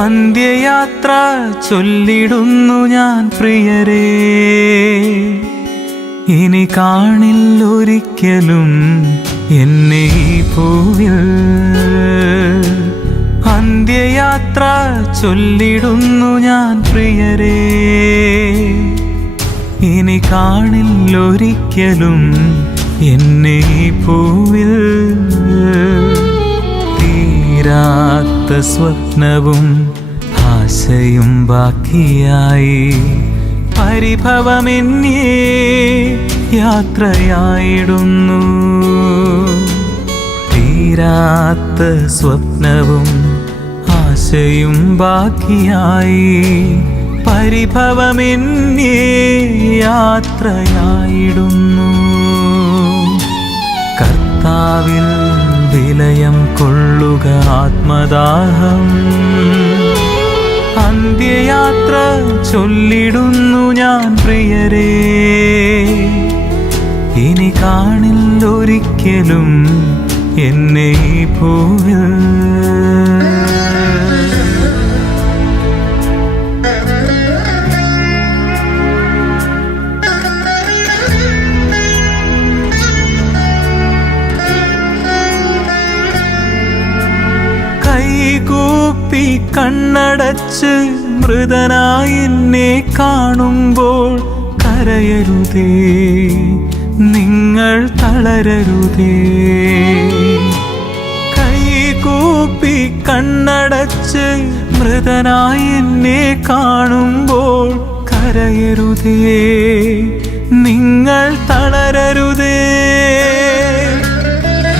അന്ത്യയാത്ര ചൊല്ലിടുന്നു ഞാൻ പ്രിയരേ, ഇനി കാണില്ലൊരിക്കലും എന്നെ ഈ ഭൂവിൽ. അന്ത്യയാത്ര ചൊല്ലിടുന്നു ഞാൻ പ്രിയരേ, ഇനി കാണില്ലൊരിക്കലും എന്നെ ഈ ഭൂവിൽ. തീരാത്ത സ്വപ്നവും ആശയും ബാക്കിയായി പരിഭവമെന്നേ യാത്രയായിടുന്നു. തീരാത്ത സ്വപ്നവും ആശയും ബാക്കിയായി പരിഭവമെന്നേ യാത്രയായിടുന്നു. കർത്താവിൽ വിലയം കൊള്ളുക ആത്മദാഹം. അന്ത്യയാത്ര ചൊല്ലിടുന്നു ഞാൻ പ്രിയരേ, ഇനി കാണില്ലൊരിക്കലും എന്നെ ഈ ഭൂവിൽ. കൈകൂപ്പി കണ്ണടച്ച് മൃതനായി എന്നെ കാണുമ്പോൾ കരയരുതേ, നിങ്ങൾ തളരരുതേ. കൈകൂപ്പി കണ്ണടച്ച് മൃതനായി എന്നെ കാണുമ്പോൾ കരയരുതേ, നിങ്ങൾ തളരരുതേ.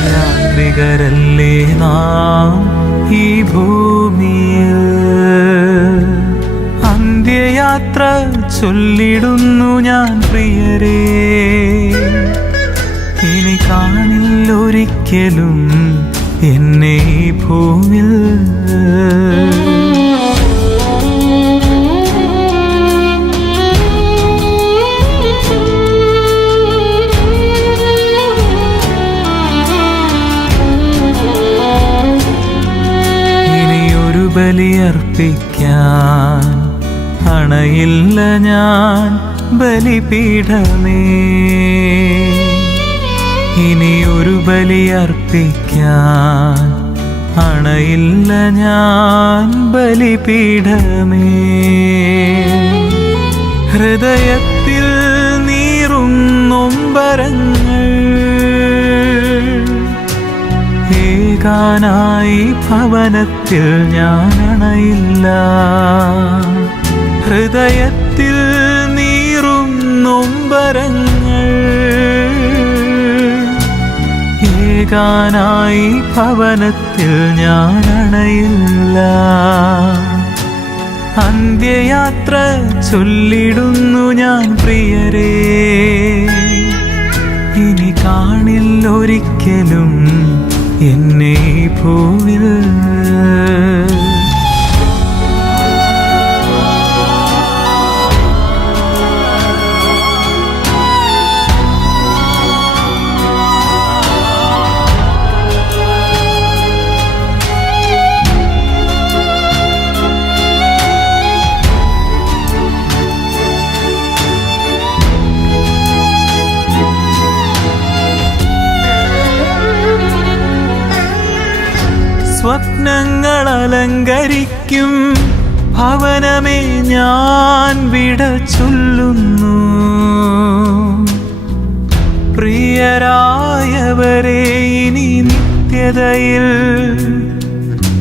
യാത്രികരല്ലേ നാം ഈ ഭൂമിയിൽ, അന്ത്യയാത്ര ചൊല്ലിടുന്നു ഞാൻ പ്രിയരേ, ഇനി കാണില്ലൊരിക്കലും എന്നെ ഈ ഭൂമിൽ. ബലിയർപ്പിക്കാൻ അണയില്ല ഞാൻ ബലിപീഠമേ, ഇനിയൊരു ബലിയർപ്പിക്കാൻ അണയില്ല ഞാൻ ബലിപീഠമേ. ഹൃദയത്തിൽ നീറും നൊമ്പരങ്ങൾ ഏകാനായി ഭവനത്തിൽ ഞാൻ അണയില്ല. ഹൃദയത്തിൽ നീറും നൊമ്പരങ്ങൾ ഏകാനായി ഭവനത്തിൽ ഞാൻ അണയില്ല. അന്ത്യയാത്ര ചൊല്ലിടുന്നു ഞാൻ പ്രിയരേ, ഇനി കാണില്ലൊരിക്കലും എന്നെ ഈ ഭൂവിൽ. സ്വപ്നങ്ങൾ അലങ്കരിക്കും ഭവനമേ ഞാൻ വിട ചൊല്ലുന്നു. പ്രിയരായവരെ ഇനി നിത്യതയിൽ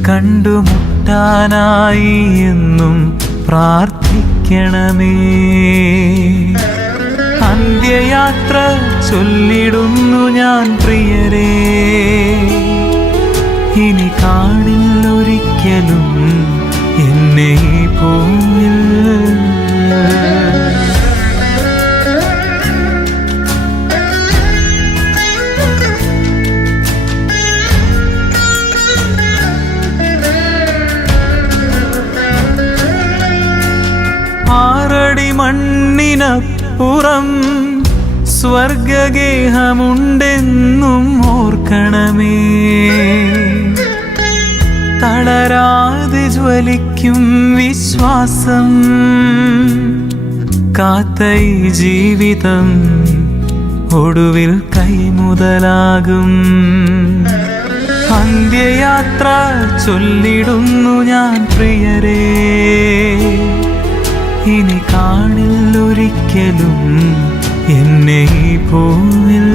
കണ്ടുമുട്ടാനായി എന്നും പ്രാർത്ഥിക്കണമേ. അന്ത്യയാത്ര ചൊല്ലിടുന്നു ഞാൻ പ്രിയരേ, ഇനി കാണില്ലൊരിക്കലും എന്നെ ഈ ഭൂമിൽ. മണ്ണിനപ്പുറം സ്വർഗഗേഹമുണ്ടെന്നും ഓർക്കണമേ. തളരാതെ ജ്വലിക്കും വിശ്വാസം കാത്ത ഈ ജീവിതം ഒടുവിൽ കൈമുതലാകും. അന്ത്യയാത്ര ചൊല്ലിടുന്നു ഞാൻ പ്രിയരേ, ഇനി കാണില്ലൊരിക്കലും എന്നെ ഈ ഭൂമിയിൽ.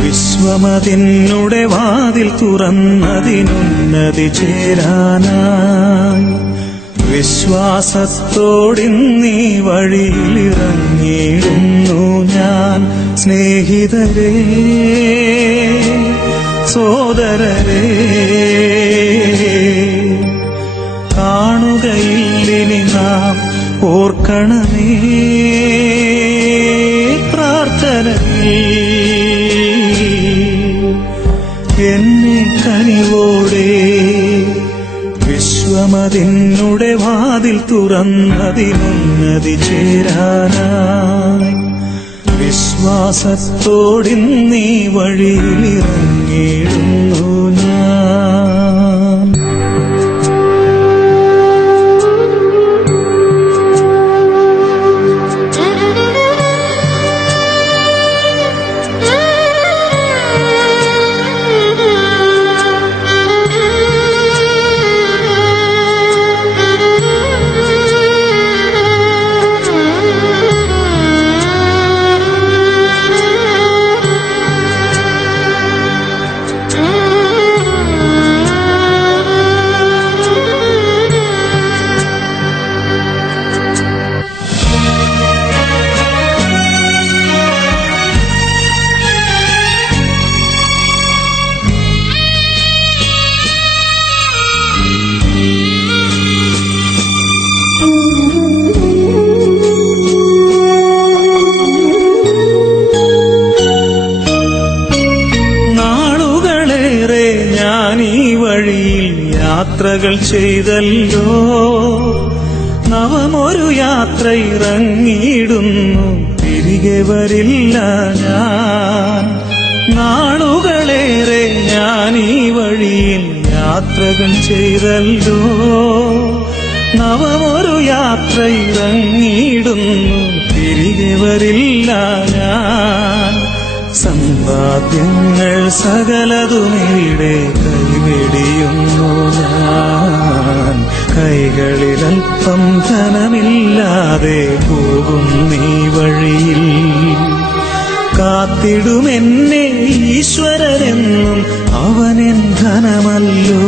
വിശ്വമതിന്നുടെ വാതിൽ തുറന്നതിനുന്നതി ചേരാനായി വിശ്വാസത്തോടിന്നീ വഴിയിലിറങ്ങിയിടുന്നു ഞാൻ. സ്നേഹിതരേ, സോദരരേ, കാണുകയില്ലിനി നാം ഓർക്കണമേ പ്രാർത്ഥനയിൽ എന്നെ കനിവോടെ. വിശ്വമതിന്നുടെ വാതിൽ തുറന്നതിനുന്നതി ചേരാനായി വിശ്വാസത്തോടിന്നീ വഴിയിലിറങ്ങിയിടുന്നു ഞാൻ. യാത്രകൾ ചെയ്തല്ലോ, നവമൊരു യാത്ര ഇറങ്ങിയിടുന്നു, തിരികെ വരില്ല ഞാൻ. നാളുകളേറെ ഞാൻ ഈ വഴിയിൽ യാത്രകൾ ചെയ്തല്ലോ, നവമൊരു യാത്ര ഇറങ്ങിയിടുന്നു, തിരികെ വരില്ല ഞാൻ. സമ്പാദ്യങ്ങൾ സകലതുമിവിടെ കൈവെടിയുന്നു ഞാൻ. കൈകളിലൽപ്പം ധനമില്ലാതെ പോകും നീ വഴിയിൽ. കാത്തിടുമെന്നെ ഈശ്വരനെന്നും അവനെൻ ധനമല്ലോ.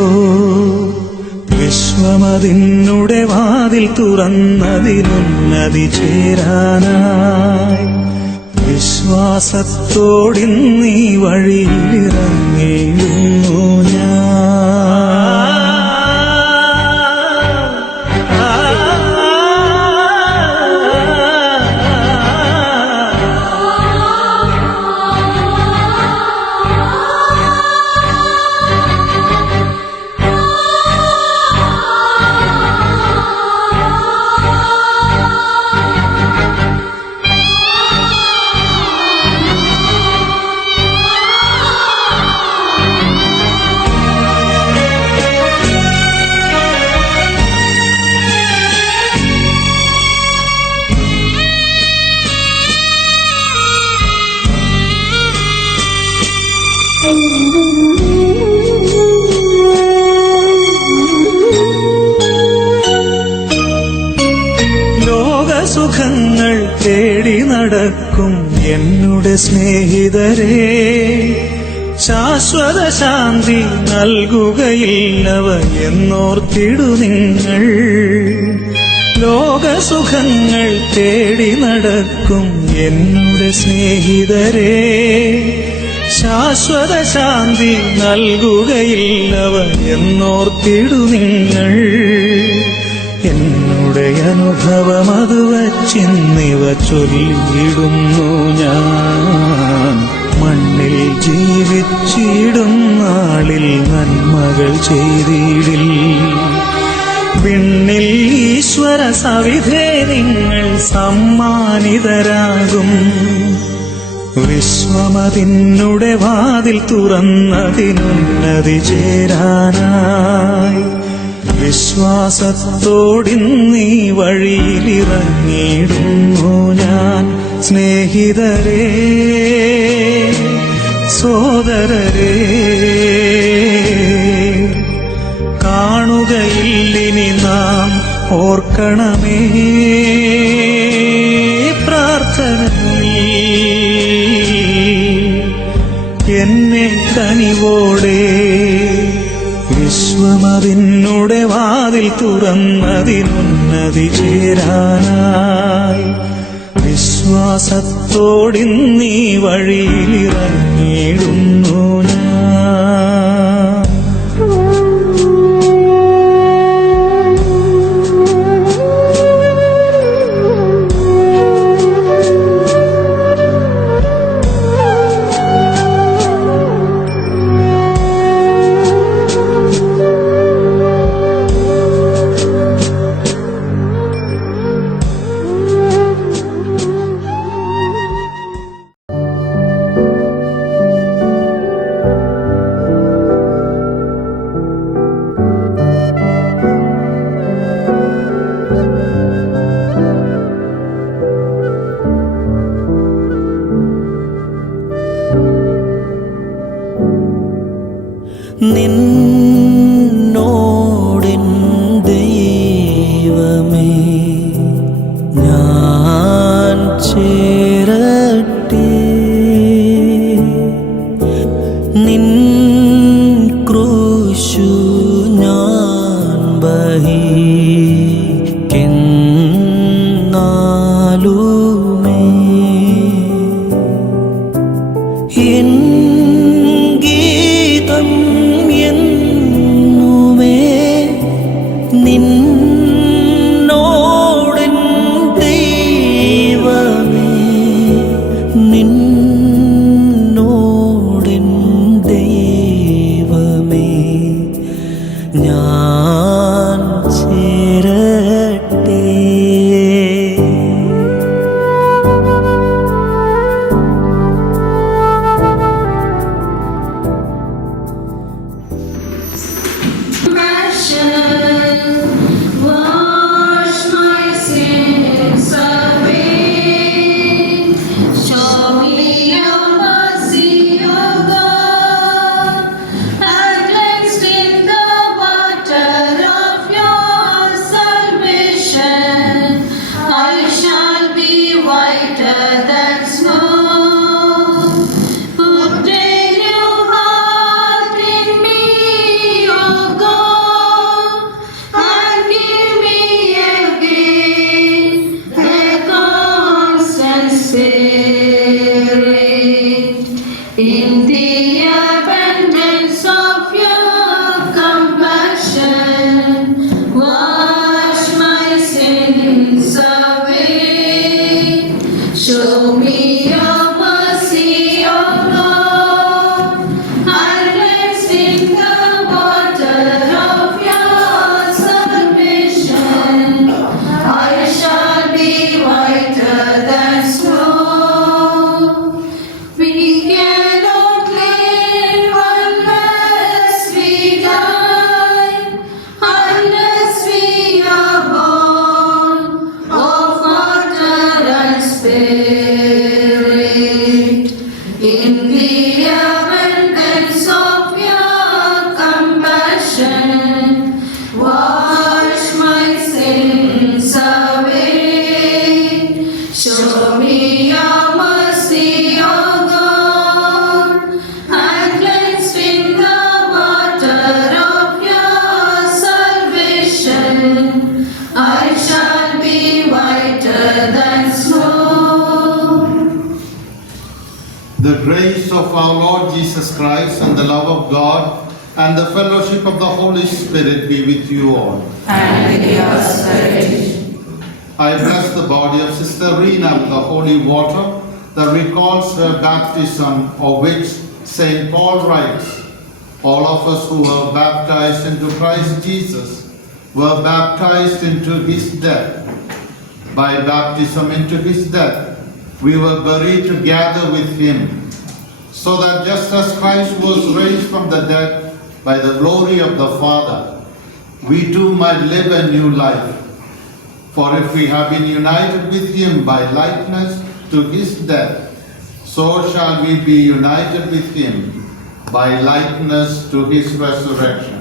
വിശ്വമതിന്നുടെ വാതിൽ തുറന്നതിനുന്നതി ചേരാനായി വിശ്വാസത്തോടിന്നീ വഴിയിലിറങ്ങിയിടുന്നു ഞാൻ. സുഖങ്ങൾ തേടി നടക്കും എന്നുടെ സ്നേഹിതരെ, ശാശ്വത ശാന്തി നൽകുകയില്ലവ എന്നോർത്തിടു നിങ്ങൾ. ലോകസുഖങ്ങൾ തേടി നടക്കും എന്നുടെ സ്നേഹിതരെ, ശാശ്വത ശാന്തി നൽകുകയില്ലവ എന്നോർത്തിടു നിങ്ങൾ. എന്നുടെ അനുഭവം അത് വച്ചിന്നിവ ചൊല്ലിയിടുന്നു ഞാൻ. മണ്ണിൽ ജീവിച്ചിടും നാളിൽ നന്മകൾ ചെയ്തിടിൽ. വിണ്ണിൽ ഈശ്വര സവിധേ നിങ്ങൾ സമ്മാനിതരാകും. വിശ്വമതിന്നുടെ വാതിൽ തുറന്നതിനുന്നതി ചേരാനായി വിശ്വാസത്തോടിന്നീ വഴിയിലിറങ്ങിയിടുന്നു ഞാൻ. സ്നേഹിതരേ, സോദരരേ, കാണുകയില്ലിനി നാം ഓർക്കണമേ പ്രാർത്ഥനയിൽ എന്നെ കനിവോടെ. വിശ്വമതിന്നുടെ വാതിൽ തുറന്നതിനുന്നതി ചേരാനായി വിശ്വാസത്തോടിന്നീ വഴിയിലിറങ്ങിയിടുന്നു ഞാൻ. നിന്നോടിൻ ദൈവമേ ഞാൻ ചേരട്ടെ. നിൻ ക്രൂശു ഞാൻ വഹിക്കെന്നാലുമേ എൻ ഗീതം നിന്നോടൻ ദൈവമേ, നിന്നോടൻ ദൈവമേ ഞാൻ ചേരട്ടെ. In the abundance of your compassion, wash my sins away. Show me your mercy, O Lord. I'll rest in the water of your salvation. I shall be whiter than snow. We cannot live unless we die, unless we are born of water and spirit. In the abundance of your compassion, wash my sins away. Show me your mercy, O God, and cleanse in the water of your salvation. I shall be whiter than snow. The grace of our Lord Jesus Christ and the love of God and the fellowship of the Holy Spirit be with you all. And with your spirit. I bless the body of Sister Rena with the holy water that recalls her baptism, of which St. Paul writes, all of us who were baptized into Christ Jesus were baptized into his death. By baptism into his death, we were buried together with him, so that just as Christ was raised from the dead by the glory of the Father, we too might live a new life. For if we have been united with him by likeness to his death, so shall we be united with him by likeness to his resurrection.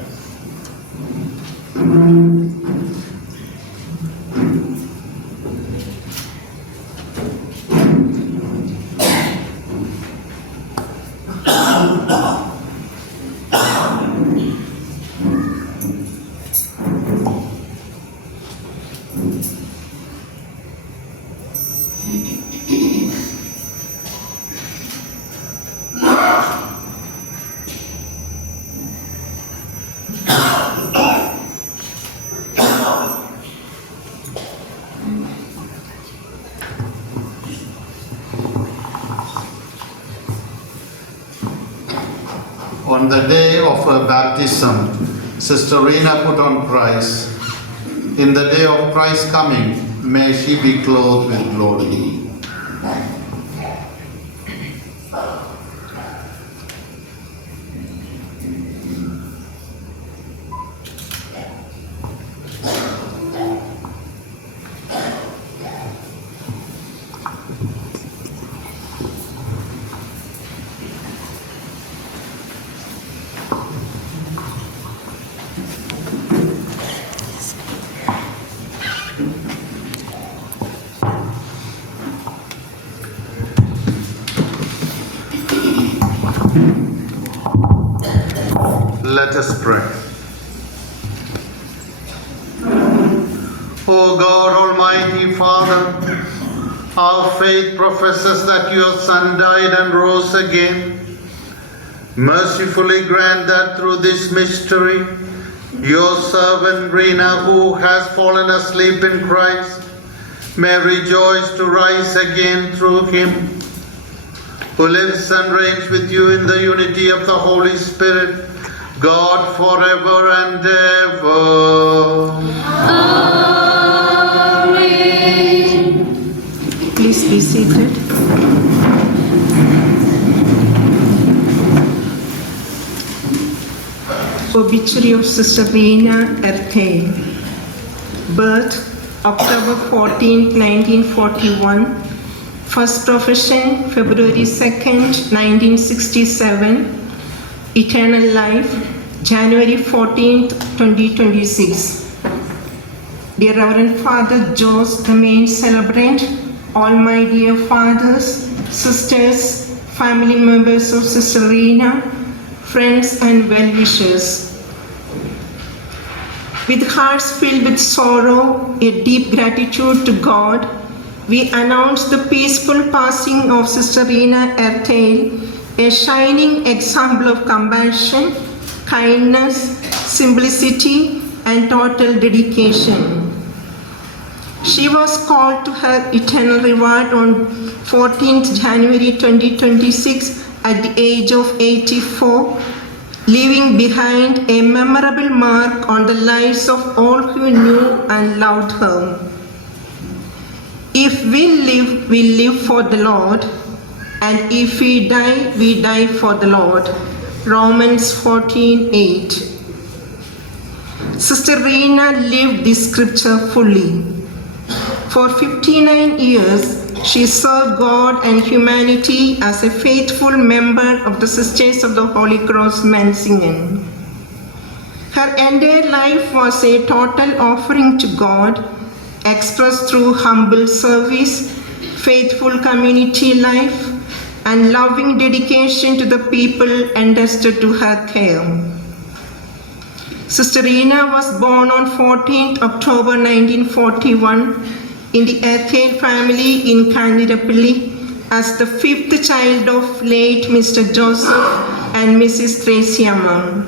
On the day of her baptism, Sister Rena put on Christ. In the day of Christ's coming, may she be clothed with glory. Let us pray. O God, Almighty Father, our faith professes that your Son died and rose again. Mercifully grant that through this mystery, your servant Rena, who has fallen asleep in Christ, may rejoice to rise again through him, who lives and reigns with you in the unity of the Holy Spirit, God forever and ever. Amen. Please be seated. Obituary of Sister Rena Ertel. Birth October 14, 1941. First profession February 2nd, 1967. Eternal life January 14th, 2026. Dear Reverend Father Jose, the main celebrant, all my dear fathers, sisters, family members of Sister Rena, friends and well-wishers. With hearts filled with sorrow, a deep gratitude to God, we announce the peaceful passing of Sister Rena Ertel, a shining example of compassion, kindness, simplicity, and total dedication. She was called to her eternal reward on 14th January 2026 at the age of 84, leaving behind a memorable mark on the lives of all who knew and loved her. If we live for the Lord, and if we die for the Lord. Romans 14:8. Sister Rena lived this scripture fully. For 59 years, she served God and humanity as a faithful member of the Sisters of the Holy Cross Menzingen. Her entire life was a total offering to God, expressed through humble service, faithful community life, and loving dedication to the people entrusted to her care. Sister Rina was born on 14th October 1941 in the Ethel family in Kandirapalli as the fifth child of late Mr. Joseph and Mrs. Thraciamma.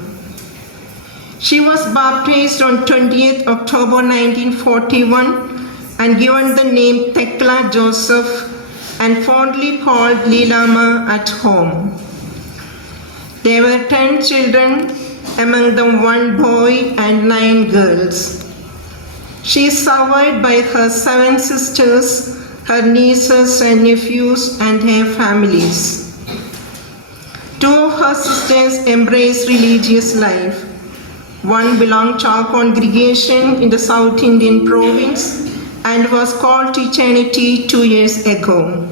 She was baptized on 20th October 1941 and given the name Thekla Joseph and fondly called Leelama at home. There were 10 children, among them 1 boy and 9 girls. She is survived by her 7 sisters, her nieces and nephews, and her families. 2 of her sisters embraced religious life. One belonged to our congregation in the South Indian province and was called to eternity 2 years ago.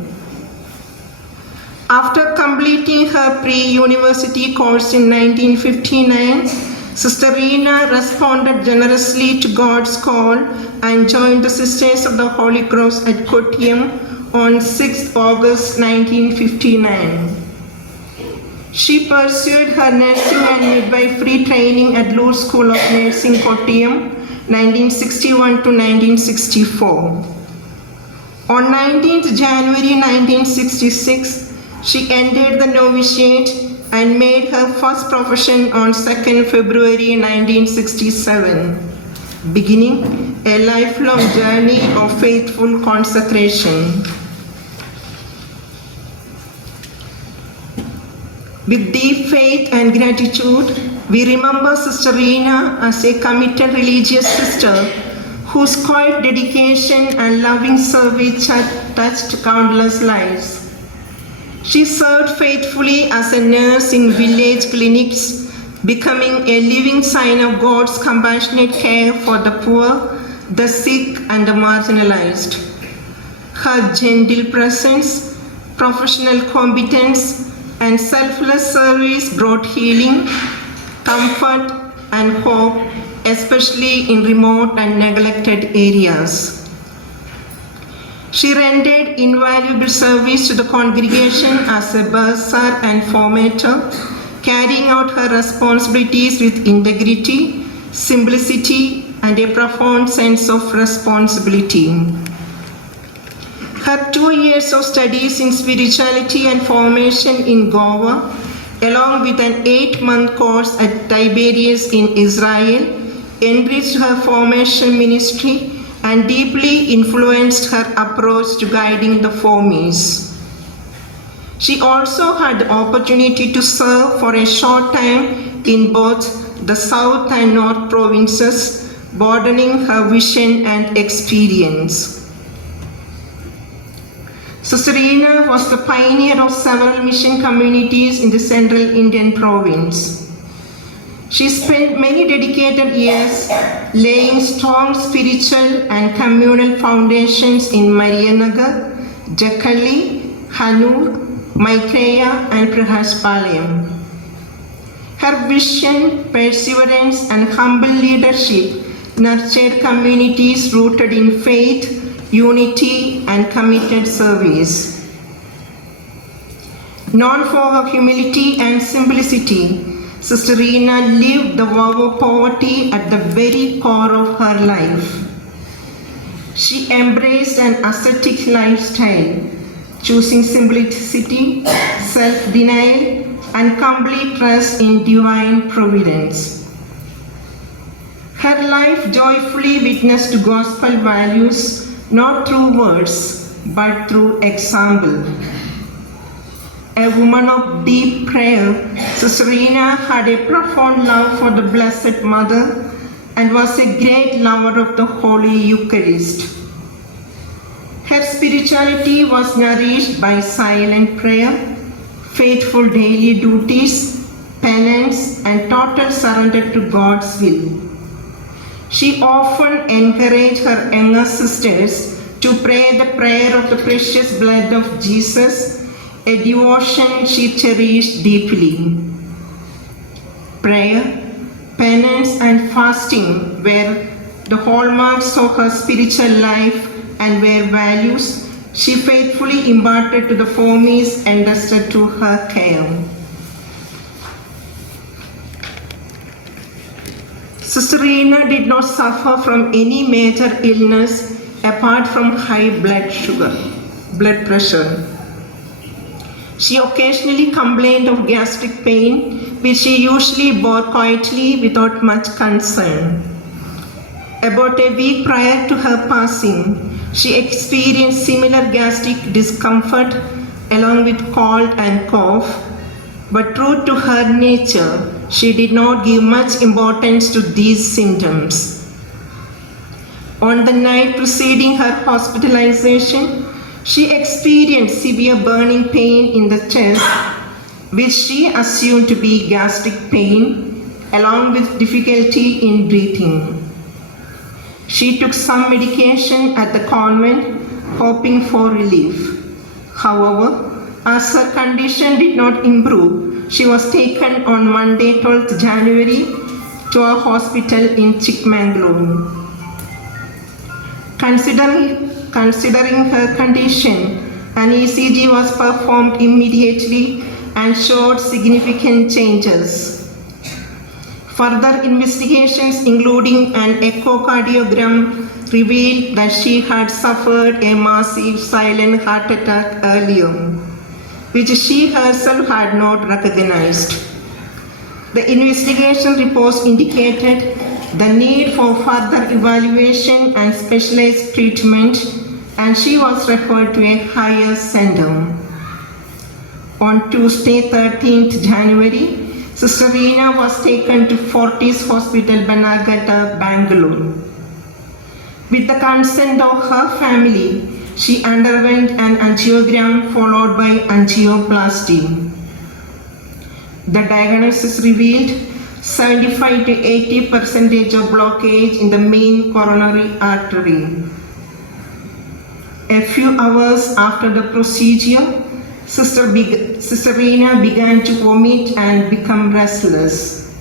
After completing her pre-university course in 1959, Sister Rina responded generously to God's call and joined the Sisters of the Holy Cross at Kottayam on 6th August 1959. She pursued her nursing and midwifery training at Lourdes School of Nursing, Kottayam, 1961 to 1964. On 19th January 1966, she ended the novitiate and made her first profession on 2nd February 1967, beginning a lifelong journey of faithful consecration. With deep faith and gratitude, we remember Sister Rina as a committed religious sister whose quiet dedication and loving service touched countless lives. She served faithfully as a nurse in village clinics, becoming a living sign of God's compassionate care for the poor, the sick, and the marginalized. Her gentle presence, professional competence, and selfless service brought healing, comfort, and hope, especially in remote and neglected areas. She rendered invaluable service to the congregation as a bursar and formator, carrying out her responsibilities with integrity, simplicity, and a profound sense of responsibility. Her 2 years of studies in spirituality and formation in Goa, along with an 8-month course at Tiberias in Israel, enriched her formation ministry and deeply influenced her approach to guiding the formees. She also had the opportunity to serve for a short time in both the South and North provinces, broadening her vision and experience. Sister Rina was the pioneer of several mission communities in the Central Indian province. She spent many dedicated years laying strong spiritual and communal foundations in Marianagar, Jakali, Hanur, Maitreya, and Prahaspalayam. Her vision, perseverance, and humble leadership nurtured communities rooted in faith, unity, and committed service. Known for her humility and simplicity, Sister Rina lived the vow of poverty at the very core of her life. She embraced an ascetic lifestyle, choosing simplicity, self-denial, and complete trust in divine providence. Her life joyfully witnessed gospel values not through words but through example. A woman of deep prayer, Sister Rina had a profound love for the Blessed Mother and was a great lover of the Holy Eucharist. Her spirituality was nourished by silent prayer, faithful daily duties, penance, and total surrender to God's will. She often encouraged her younger sisters to pray the prayer of the precious blood of Jesus, a devotion she cherished deeply. Prayer, penance, and fasting were the hallmarks of her spiritual life and were values she faithfully imparted to the fomies entrusted to her care. Sister Rina did not suffer from any major illness apart from high blood pressure. She occasionally complained of gastric pain, which she usually bore quietly without much concern. About a week prior to her passing, she experienced similar gastric discomfort along with cold and cough, but true to her nature, she did not give much importance to these symptoms. On the night preceding her hospitalization, she experienced severe burning pain in the chest, which she assumed to be gastric pain, along with difficulty in breathing. She took some medication at the convent, hoping for relief. However, as her condition did not improve, she was taken on Monday, 12th January, to a hospital in Chikmagalur. Considering her condition, an ECG was performed immediately and showed significant changes. Further investigations, including an echocardiogram, revealed that she had suffered a massive silent heart attack earlier, which she herself had not recognized. The investigation reports indicated the need for further evaluation and specialized treatment, and she was referred to a higher center. On Tuesday, 13th January, Sister Rina was taken to Fortis Hospital, Banagata, Bangalore. With the consent of her family, she underwent an angiogram followed by angioplasty. The diagnosis revealed 75 to 80% of blockage in the main coronary artery. A few hours after the procedure, Sister Rina began to vomit and become restless.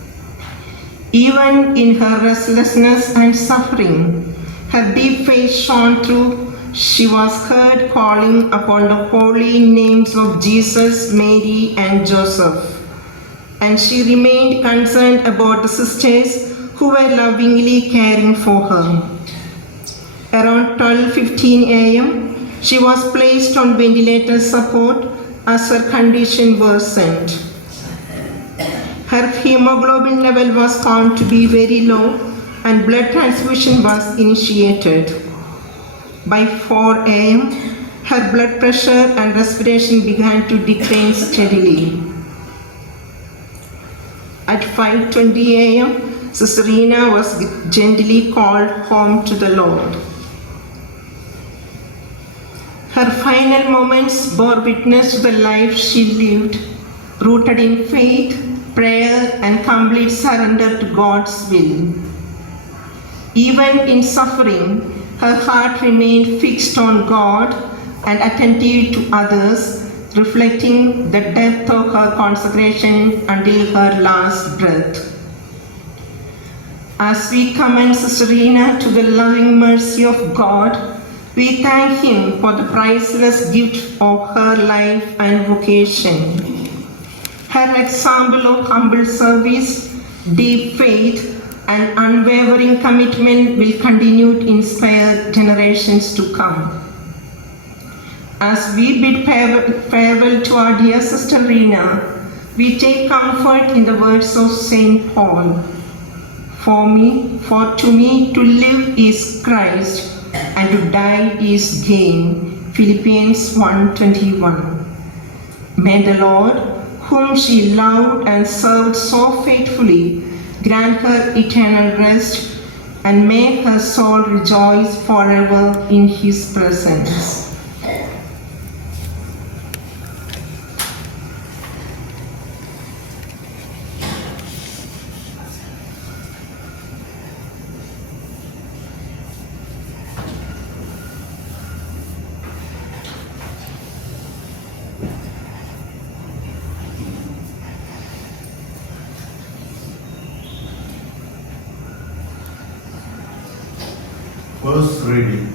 Even in her restlessness and suffering, her deep face shone through. She was heard calling upon the holy names of Jesus, Mary, and Joseph. And she remained concerned about the sisters who were lovingly caring for her. Around 12:15 a.m., she was placed on ventilator support as her condition worsened. Her hemoglobin level was found to be very low and blood transfusion was initiated. By 4 a.m., her blood pressure and respiration began to decline steadily. At 5:20 a.m., Sister Rina was gently called home to the Lord. Her final moments bore witness to the life she lived, rooted in faith, prayer, and complete surrender to God's will. Even in suffering, her heart remained fixed on God and attentive to others, reflecting the depth of her consecration until her last breath. As we commend Sister Rina to the loving mercy of God, we thank Him for the priceless gift of her life and vocation. Her example of humble service, deep faith, and unwavering commitment will continue to inspire generations to come. As we bid farewell to our dear Sister Rina, we take comfort in the words of St. Paul. For to me to live is Christ, and to die is gain. Philippians 1:21. May the Lord, whom she loved and served so faithfully, grant her eternal rest, and may her soul rejoice forever in His presence. First reading.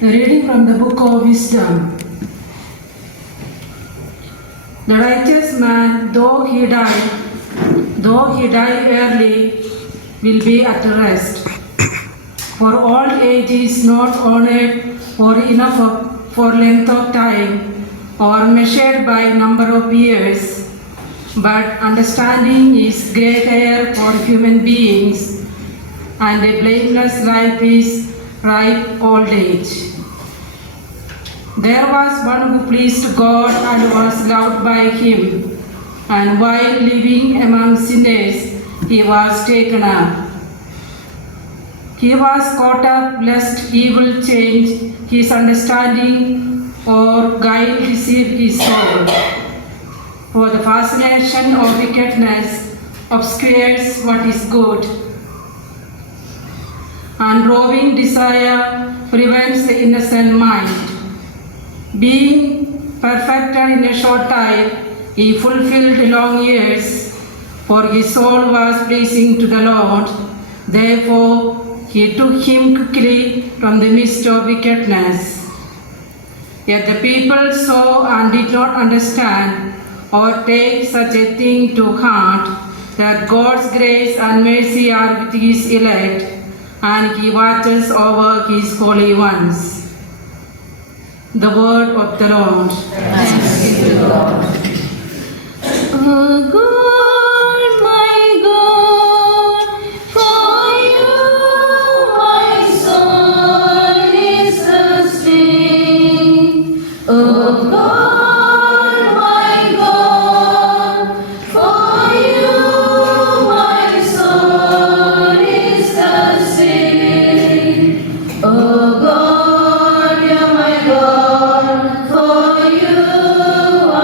A reading from the book of Wisdom. The righteous man, though he die early, will be at rest. For old age is not honored or enough for length of time or measured by number of years, but understanding is greater for human beings, and a blameless life is ripe old age. There was one who pleased God and was loved by him, and while living among sinners, he was taken up. He was caught up lest evil change his understanding or guile deceive his soul. For the fascination of wickedness obscures what is good, and roving desire prevents the innocent mind. Being perfected in a short time, he fulfilled long years, for his soul was pleasing to the Lord. Therefore, he took him quickly from the midst of wickedness. Yet the people saw and did not understand or take such a thing to heart, that God's grace and mercy are with his elect, and he watches over his holy ones. The word of the Lord. Thanks be to God. Oh God, my God, for you my soul is thirsty. Oh God, my God, for you my soul is thirsty. Oh God, you're my God, for you I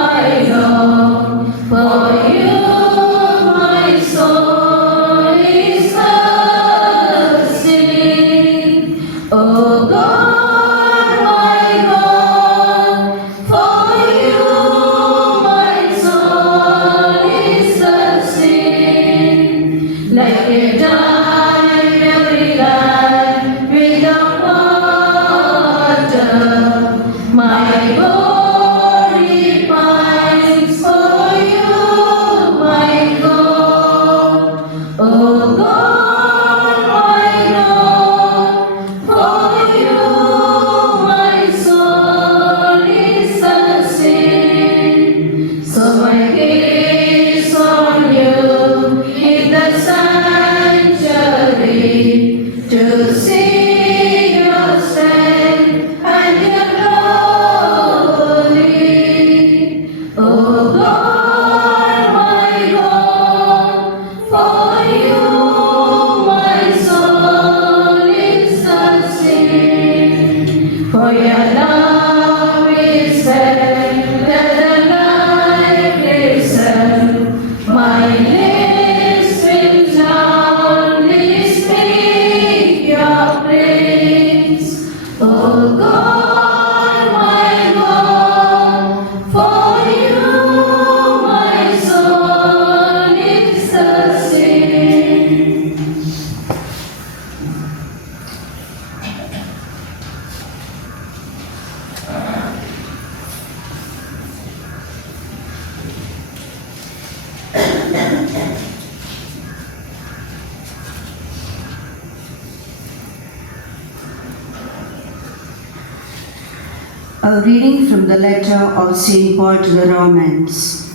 long, for you my soul is thirsty. Oh God, my God, for you my soul is thirsty. Like a dime every land without water, my body pines for you, my God. Oh God, my God, for you my soul is thirsty. So my gaze on you in the sanctuary, to see your strength and your glory. Oh God, my God, for you my soul is thirsty. For your love is better than life itself. My lips will loudly speak your praise. Oh God, my God, for you my soul is thirsty. A reading from the letter of St. Paul to the Romans.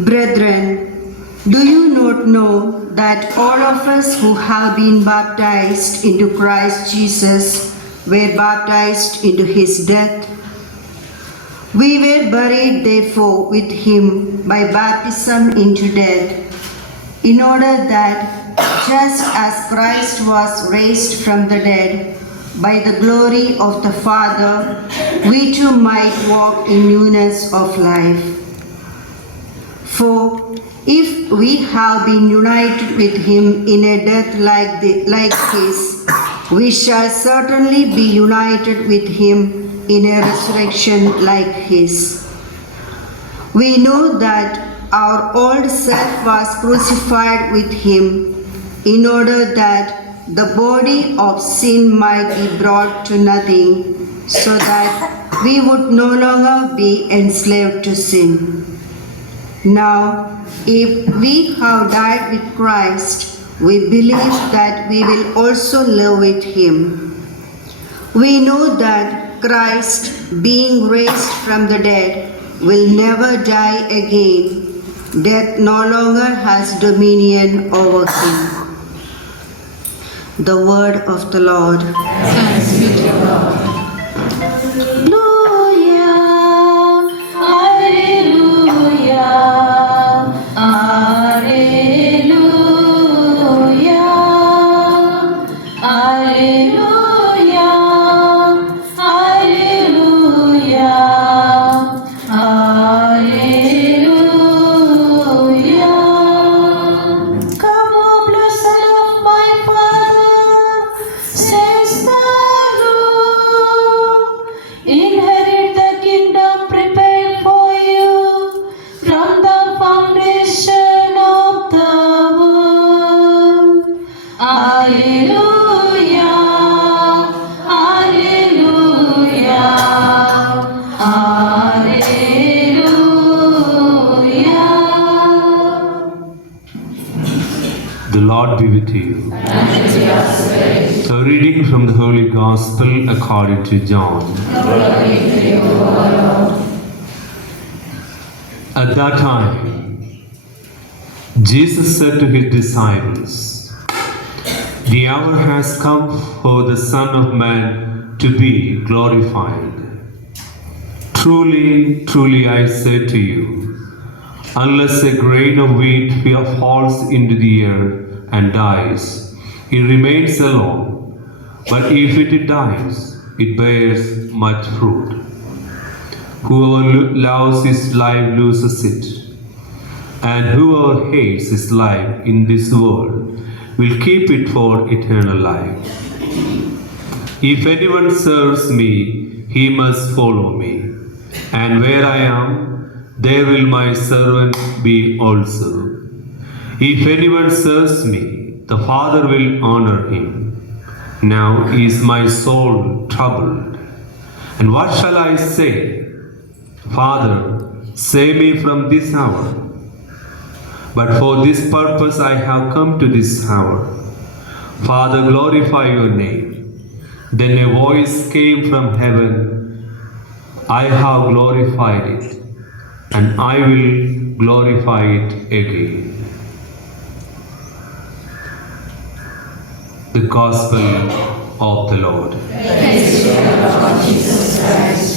Brethren, do you not know that all of us who have been baptized into Christ Jesus were baptized into his death? We were buried therefore with him by baptism into death, in order that just as Christ was raised from the dead by the glory of the Father, we too might walk in newness of life. For if we have been united with him in a death like his, we shall certainly be united with him in a resurrection like his. We know that our old self was crucified with him, in order that the body of sin might be brought to nothing, so that we would no longer be enslaved to sin. Now, if we have died with Christ, we believe that we will also live with him. We know that Christ, being raised from the dead, will never die again. Death no longer has dominion over him. The word of the Lord. Thanks be to God. Inherit the kingdom prepared for you from the foundation of the world. Alleluia, alleluia, alleluia. The Lord be with you. A reading from the Holy Gospel according to John. At that time, Jesus said to his disciples, "The hour has come for the Son of Man to be glorified. Truly, truly, I say to you, unless a grain of wheat falls into the earth and dies, it remains alone. But if it dies, it bears much fruit. Whoever loves his life loses it, and whoever hates his life in this world will keep it for eternal life. If anyone serves me, he must follow me, and where I am, there will my servant be also. If anyone serves me, the Father will honor him. Now is my soul troubled, and what shall I say? Father, save me from this hour. But for this purpose I have come to this hour. Father, glorify your name." Then a voice came from heaven, "I have glorified it, and I will glorify it again." The Gospel of the Lord. Thanks be to God, Jesus Christ.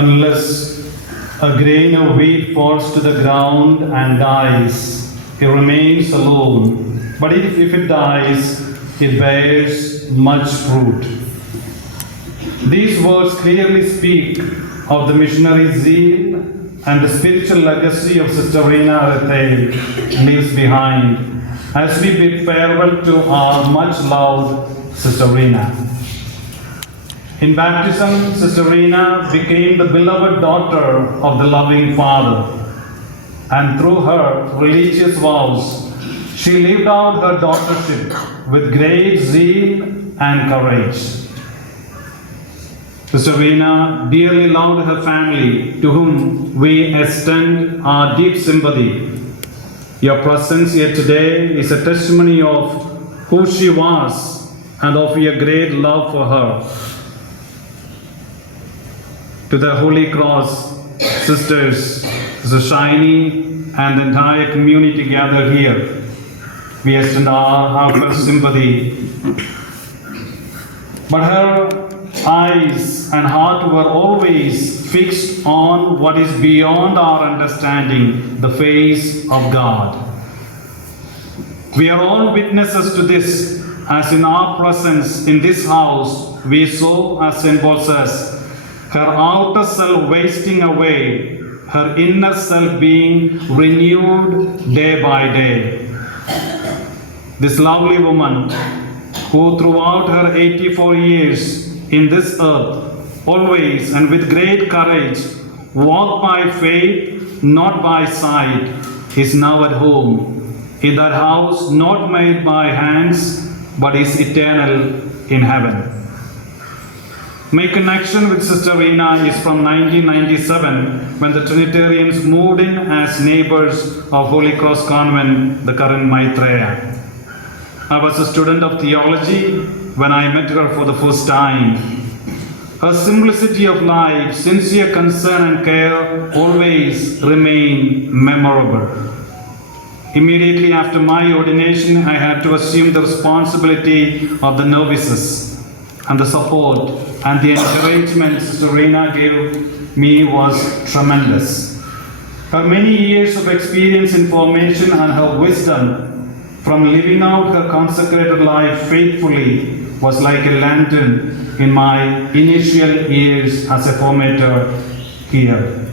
Unless a grain of wheat falls to the ground and dies, it remains alone. But if it dies, it bears much fruit. These words clearly speak of the missionary zeal and the spiritual legacy of Sister Rina Arethel leaves behind as we bid farewell to our much loved Sister Rina. In baptism, Sister Rina became the beloved daughter of the loving Father, and through her religious vows, she lived out her daughtership with great zeal and courage. Sister Rina dearly loved her family, to whom we extend our deep sympathy. Your presence here today is a testimony of who she was and of your great love for her. To the Holy Cross sisters, Sister Shiny, and the entire community gathered here, we extend our heartfelt sympathy. But her eyes and heart were always fixed on what is beyond our understanding, the face of God. We are all witnesses to this, as in our presence in this house, we saw, as St. Paul says, her outer self wasting away, her inner self being renewed day by day. This lovely woman, who throughout her 84 years in this earth, always and with great courage, walked by faith, not by sight, is now at home, in that house not made by hands, but is eternal in heaven. My connection with Sister Rina is from 1997, when the Trinitarians moved in as neighbors of Holy Cross Convent, the current Maitreya. I was a student of theology when I met her for the first time. Her simplicity of life, sincere concern and care always remain memorable. Immediately after my ordination, I had to assume the responsibility of the novices, and the support and the encouragement Sister Rina gave me was tremendous. Her many years of experience in formation and her wisdom from living out her consecrated life faithfully was like a lantern in my initial years as a formator here.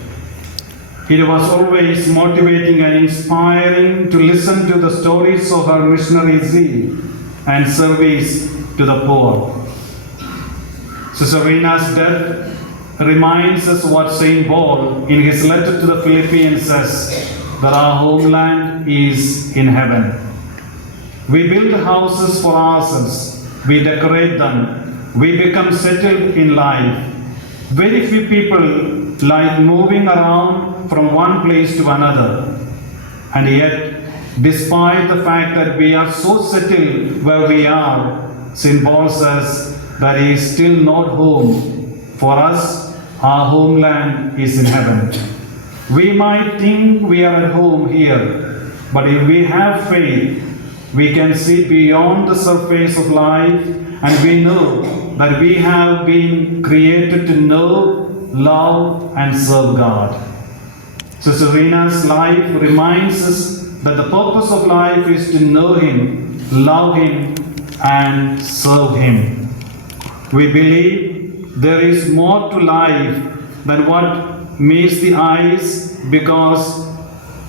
It was always motivating and inspiring to listen to the stories of her missionary zeal and service to the poor. Sister Rina's death reminds us what St. Paul in his letter to the Philippians says, that our homeland is in heaven. We build houses for ourselves, we decorate them, we become settled in life. Very few people like moving around from one place to another. And yet, despite the fact that we are so settled where we are, St. Paul says that he is still not home. For us, our homeland is in heaven. We might think we are at home here, but if we have faith, we can see beyond the surface of life, and we know that we have been created to know, love, and serve God. Sister Rina's life reminds us that the purpose of life is to know Him, love Him, and serve Him. We believe there is more to life than what meets the eyes, because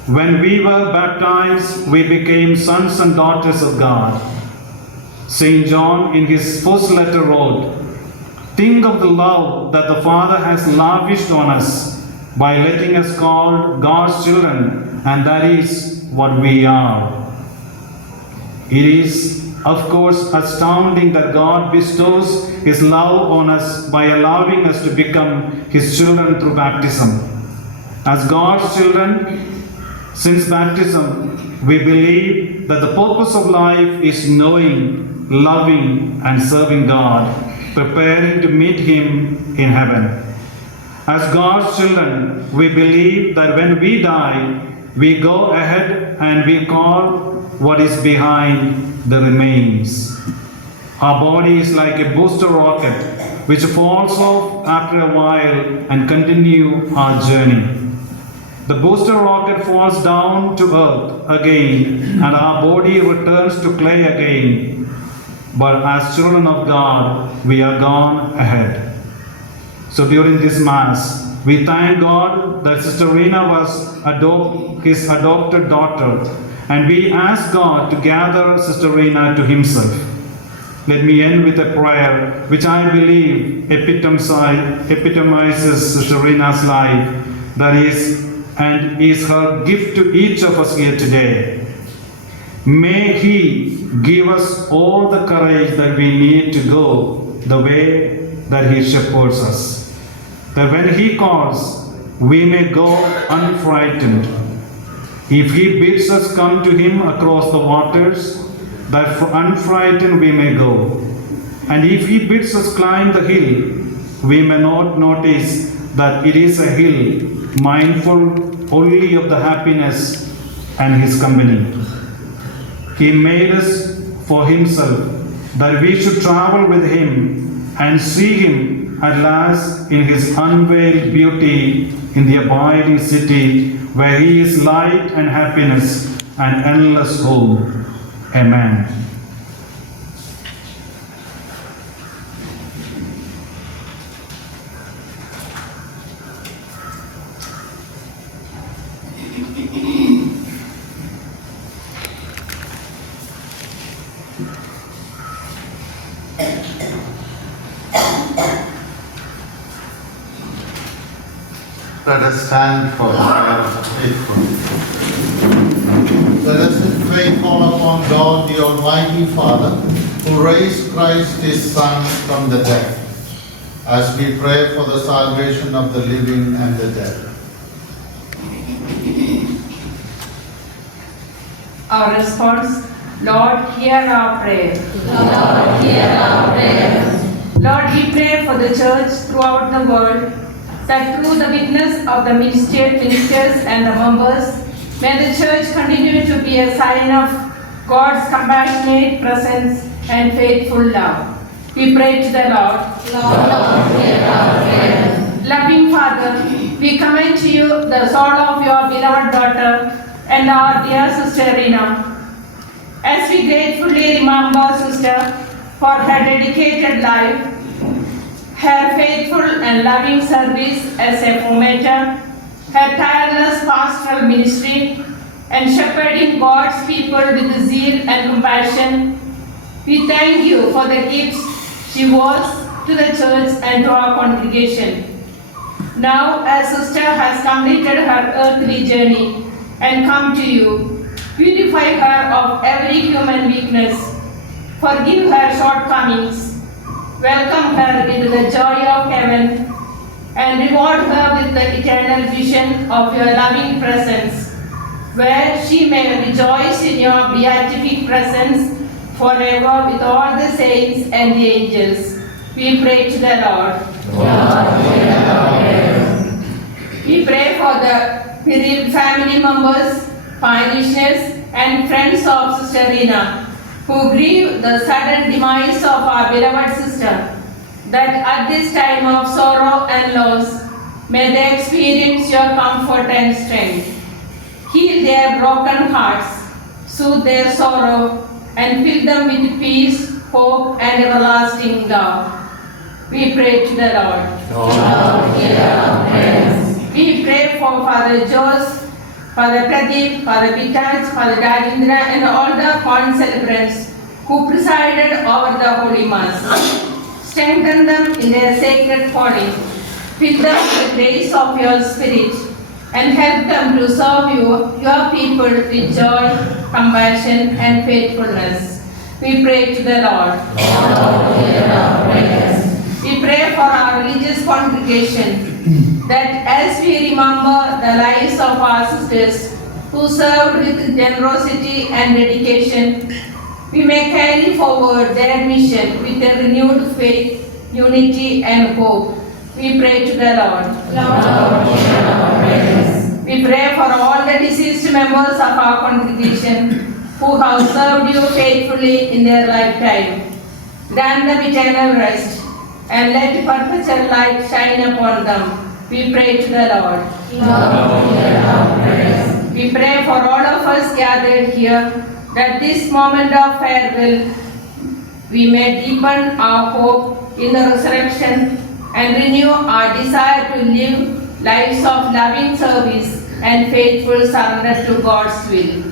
when we were baptized, we became sons and daughters of God. St. John in his first letter wrote, "Think of the love that the Father has lavished on us by letting us call God's children, and that is what we are." It is, of course, astounding that God bestows His love on us by allowing us to become His children through baptism. As God's children, since baptism, we believe that the purpose of life is knowing, loving, and serving God, preparing to meet Him in heaven. As God's children, we believe that when we die, we go ahead and we call what is behind the remains. Our body is like a booster rocket which falls off after a while and continue our journey. The booster rocket falls down to earth again, and our body returns to clay again. But as children of God, we are gone ahead. So during this Mass, we thank God that Sister Rina was His adopted daughter, and we ask God to gather Sister Rina to Himself. Let me end with a prayer which I believe epitomizes Sister Rina's life, that is, and is her gift to each of us here today. May He give us all the courage that we need to go the way that He shepherds us, that when He calls, we may go unfrightened. If He bids us come to Him across the waters, that unfrightened we may go. And if He bids us climb the hill, we may not notice that it is a hill, mindful only of the happiness and His company. He made us for Himself, that we should travel with Him and see Him at last in His unveiled beauty in the abiding city, where He is light and happiness and endless hope. Amen. Let us stand for prayer faithfully. Let us in faith call upon God, the Almighty Father, who raised Christ, his Son, from the dead, as we pray for the salvation of the living and the dead. Our response, Lord, hear our prayer. Lord, hear our prayer. Lord, we pray for the church throughout the world, that through the witness of the ministers and the members, may the church continue to be a sign of God's compassionate presence and faithful love. We pray to the Lord. Lord, hear our prayer. Loving Father, we commend to you the soul of your beloved daughter and our dear Sister Rina. As we gratefully remember Sister for her dedicated life, her faithful and loving service as a formator, her tireless pastoral ministry, and shepherding God's people with zeal and compassion, we thank you for the gifts she was to the church and to our congregation. Now, as Sister has completed her earthly journey and come to you, purify her of every human weakness, forgive her shortcomings, welcome her into the joy of heaven, and reward her with the eternal vision of your loving presence, where she may rejoice in your beatific presence forever with all the saints and the angels. We pray to the Lord. We pray for the bereaved family members, parishioners, and friends of Sister Rina, who grieve the sudden demise of our beloved sister, that at this time of sorrow and loss, may they experience your comfort and strength. Heal their broken hearts, soothe their sorrow, and fill them with peace, hope, and everlasting love. We pray to the Lord. Lord, hear our prayers. We pray for Father Jose, Father Pradeep, Father Vitaj, Father Rajendra, and all the con celebrants who presided over the Holy Mass. Strengthen them in their sacred calling. Fill them with the grace of your Spirit, and help them to serve you, your people, with joy, compassion, and faithfulness. We pray to the Lord. Lord, hear our prayers. We pray for our religious congregation, that as we remember the lives of our sisters who served with generosity and dedication, we may carry forward their mission with a renewed faith, unity, and hope. We pray to the Lord. Lord, hear our prayers. We pray for all the deceased members of our congregation who have served you faithfully in their lifetime. Grant them eternal rest, and let perpetual light shine upon them. We pray to the Lord. Lord, hear our prayers. We pray for all of us gathered here, that this moment of farewell, we may deepen our hope in the resurrection and renew our desire to live lives of loving service and faithful surrender to God's will.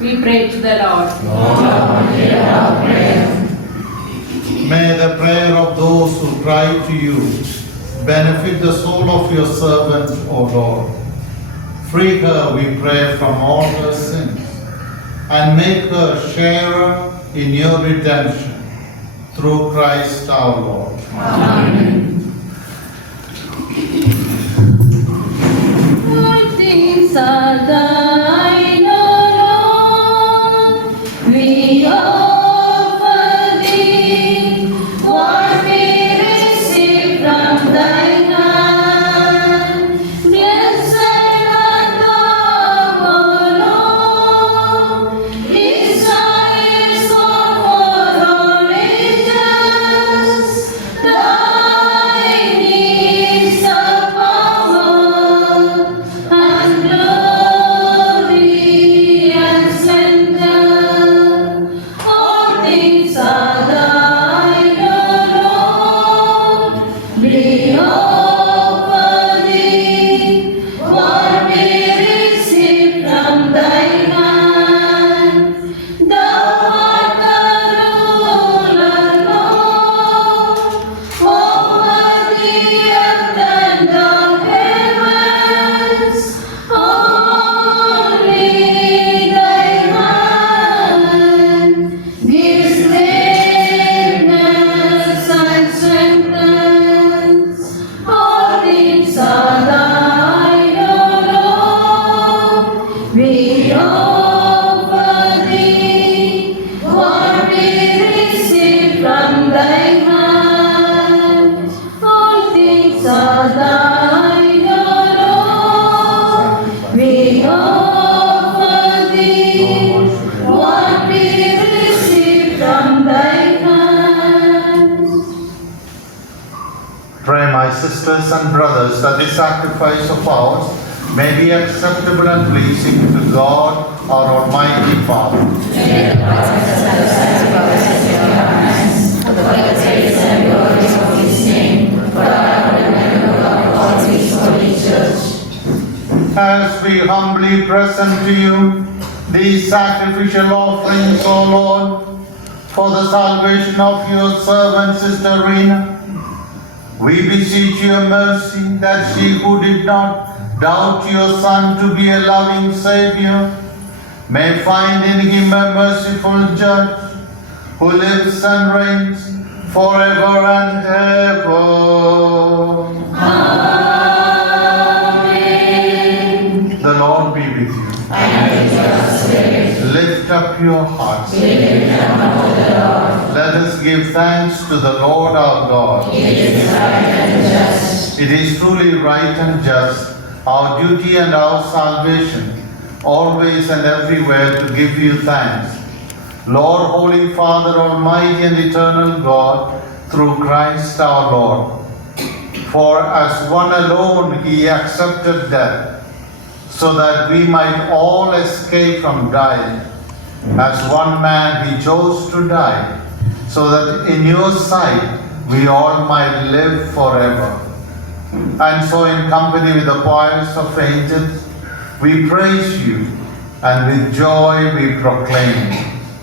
We pray to the Lord. Lord, hear our prayers. May the prayer of those who cry to you benefit the soul of your servant, O Lord. Free her, we pray, from all her sins, and make her sharer in your redemption, through Christ our Lord. Amen. All things are thine, O Lord. We offer thee what we receive from thine hand. Blessed art thou, O Lord. Israel's God for all ages. Thine is the power and glory sisters and brothers, that this sacrifice of ours may be acceptable and pleasing to God, our Almighty Father. As we humbly present to you these sacrificial offerings, O Lord, for the salvation of your servant, Sister Rena, we beseech your mercy that she who did not doubt your Son to be a loving Savior may find in him a merciful Judge who lives and reigns forever and ever. Amen. The Lord be with you. And with your spirit. Lift up your hearts. Lift them up to the Lord. Let us give thanks to the Lord our God. It is right and just. It is truly right and just, our duty and our salvation, always and everywhere to give you thanks. Lord, Holy Father, Almighty and Eternal God, through Christ our Lord. For as one alone he accepted death, so that we might all escape from dying. As one man he chose to die, so that in your sight we all might live forever. And so in company with the choirs of angels, we praise you, and with joy we proclaim.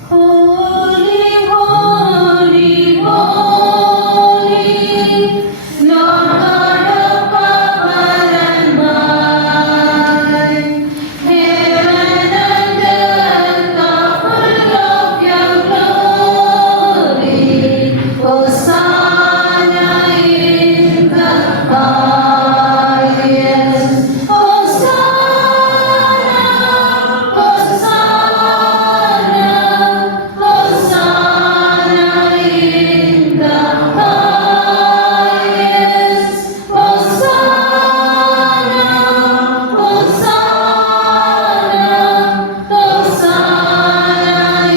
Holy, holy, holy, Lord God of power and might. Heaven and earth are full of your glory. Hosanna in the highest. Hosanna, Hosanna, Hosanna in the highest. Hosanna, Hosanna, Hosanna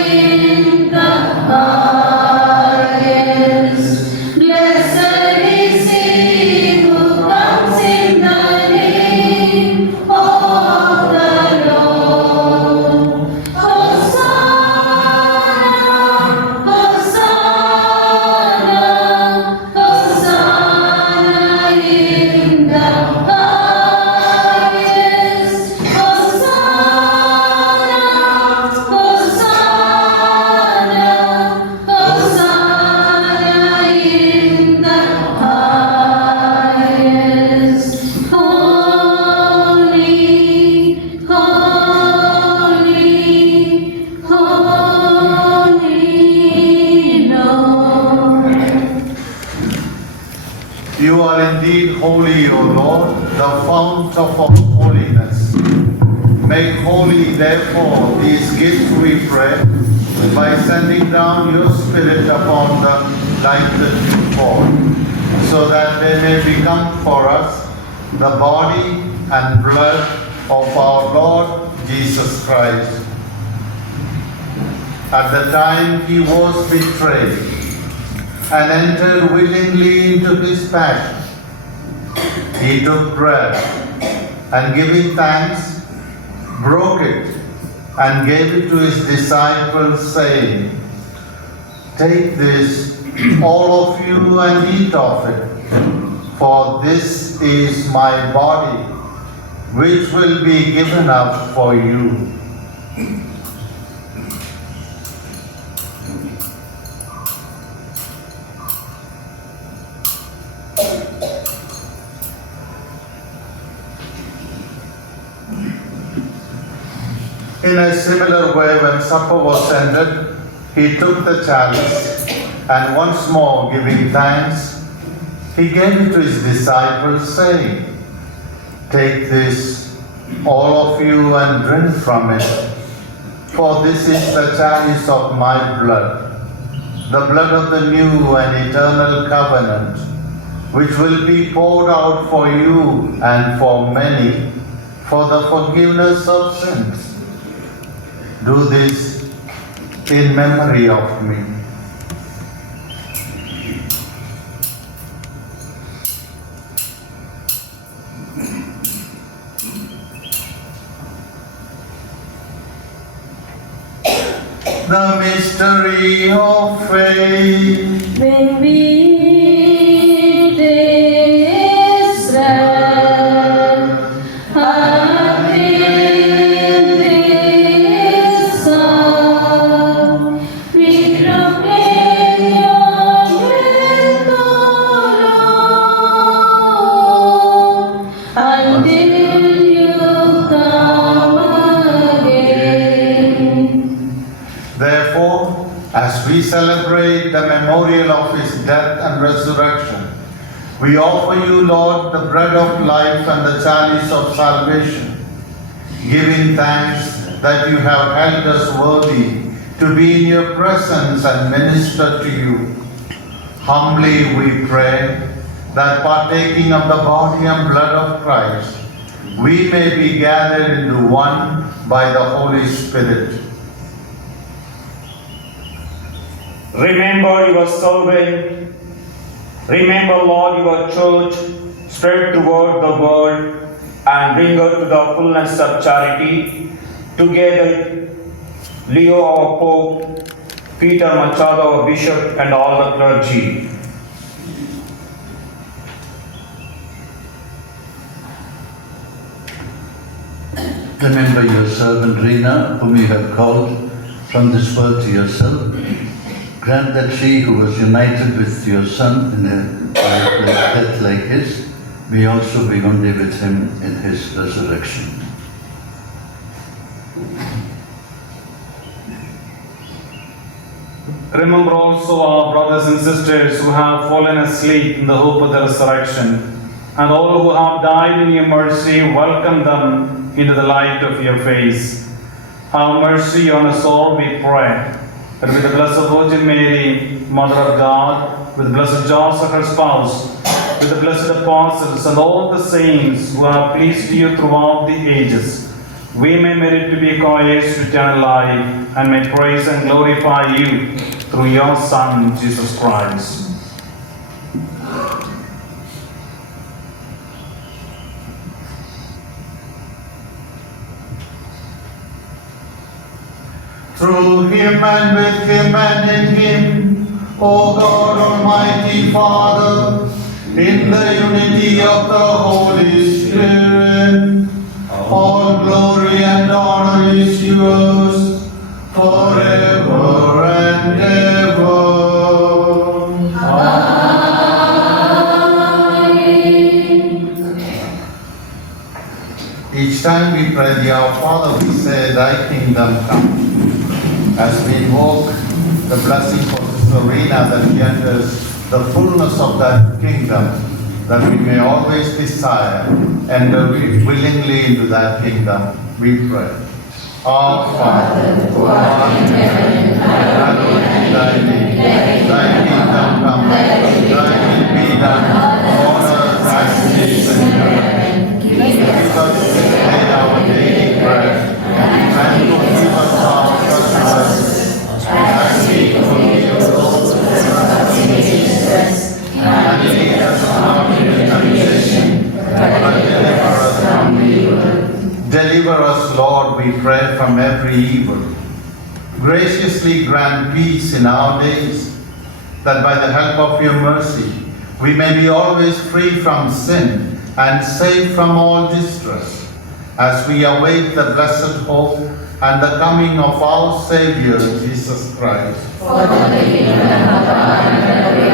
in the highest. Blessed is he who comes in the name of the Lord. Hosanna, Hosanna, Hosanna in the highest. Hosanna, Hosanna, Hosanna in the highest. Holy, holy, holy Lord. You are indeed holy, O Lord, the fount of all holiness. Make holy, therefore, these gifts, we pray, by sending down your Spirit upon them like the dew, so that they may become for us the body and blood of our Lord Jesus Christ. At the time he was betrayed and entered willingly into his passion, he took bread and giving thanks, broke it and gave it to his disciples, saying, "Take this, all of you, and eat of it, for this is my body, which will be given up for you." In a similar way, when supper was ended, he took the chalice, and once more giving thanks, he gave it to his disciples, saying, "Take this, all of you, and drink from it, for this is the chalice of my blood, the blood of the new and eternal covenant, which will be poured out for you and for many for the forgiveness of sins. Do this in memory of me." the mystery of faith. When we taste bread and drink this cup, we proclaim your death, O Lord, until you come again. Therefore, as we celebrate the memorial of his death and resurrection, we offer you, Lord, the bread of life and the chalice of salvation, giving thanks that you have held us worthy to be in your presence and minister to you. Humbly we pray that partaking of the body and blood of Christ, we may be gathered into one by the Holy Spirit. Remember your servant. Remember, Lord, your church spread toward the world and bring her to the fullness of charity. Together, Leo, our Pope, Peter Machado, our Bishop, and all the clergy. Remember your servant Rina, whom you have called from this world to yourself. Grant that she who was united with your Son in a death like his, may also be one day with him in his resurrection. Remember also our brothers and sisters who have fallen asleep in the hope of the resurrection, and all who have died in your mercy, welcome them into the light of your face. Have mercy on us all, we pray, that with the Blessed Virgin Mary, Mother of God, with Blessed Joseph, her spouse, with the blessed apostles and all the saints who have pleased you throughout the ages, we may merit to be co-heirs to eternal life, and may praise and glorify you through your Son, Jesus Christ. Through him and with him and in him, O God Almighty Father, in the unity of the Holy Spirit, all glory and honor is yours forever and ever. Each time we pray the Our Father, we say, Thy kingdom come. As we invoke the blessing for Sister Rina, that she enters the fullness of that kingdom, that we may always desire and enter willingly into that kingdom, we pray. Our Father, who art in heaven, hallowed be thy name. Thy kingdom come, thy will be done, on earth as it is in heaven. Give us this day our daily bread, and forgive us our trespasses, as we forgive those who trespass against us. And lead us not into temptation, but deliver us from evil. Deliver us, Lord, we pray, from every evil. Graciously grant peace in our days, that by the help of your mercy, we may be always free from sin and safe from all distress, as we await the blessed hope and the coming of our Savior, Jesus Christ. For the kingdom of God and the glory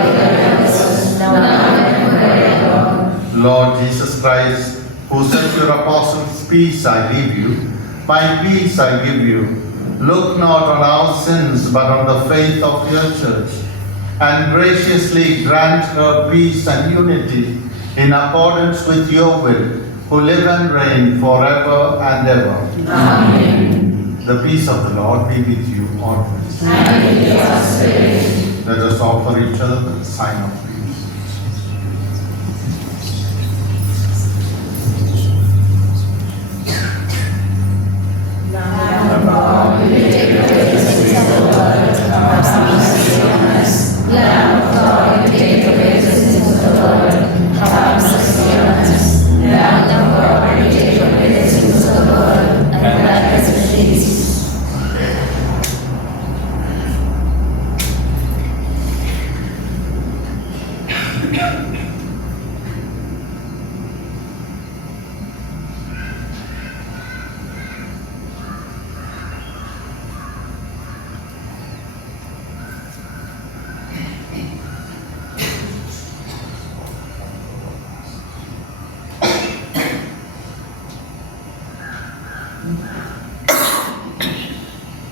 now and forever. Lord Jesus Christ, who said to your apostles, Peace I leave you, my peace I give you. Look not on our sins, but on the faith of your church, and graciously grant her peace and unity in accordance with your will, who live and reign forever and ever. Amen. The peace of the Lord be with you always. And with your spirit. Let us offer each other the sign of peace.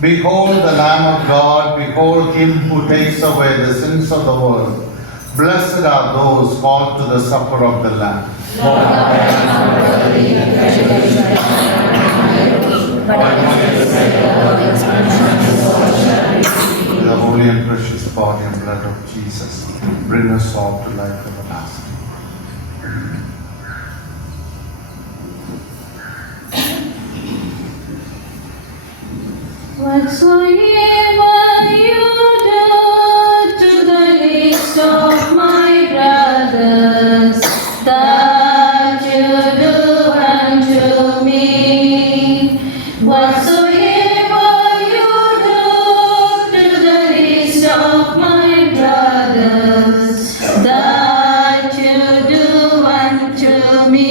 Behold the Lamb of God, behold him who takes away the sins of the world. Blessed are those called to the supper of the Lamb. Lord, I am not worthy that you should enter my roof, but I will say the words and my soul shall receive. The holy and precious body and blood of Jesus, bring us all to life everlasting. Whatsoever you do to the least of my brothers, that you do unto me. Whatsoever you do to the least of my brothers, that you do unto me.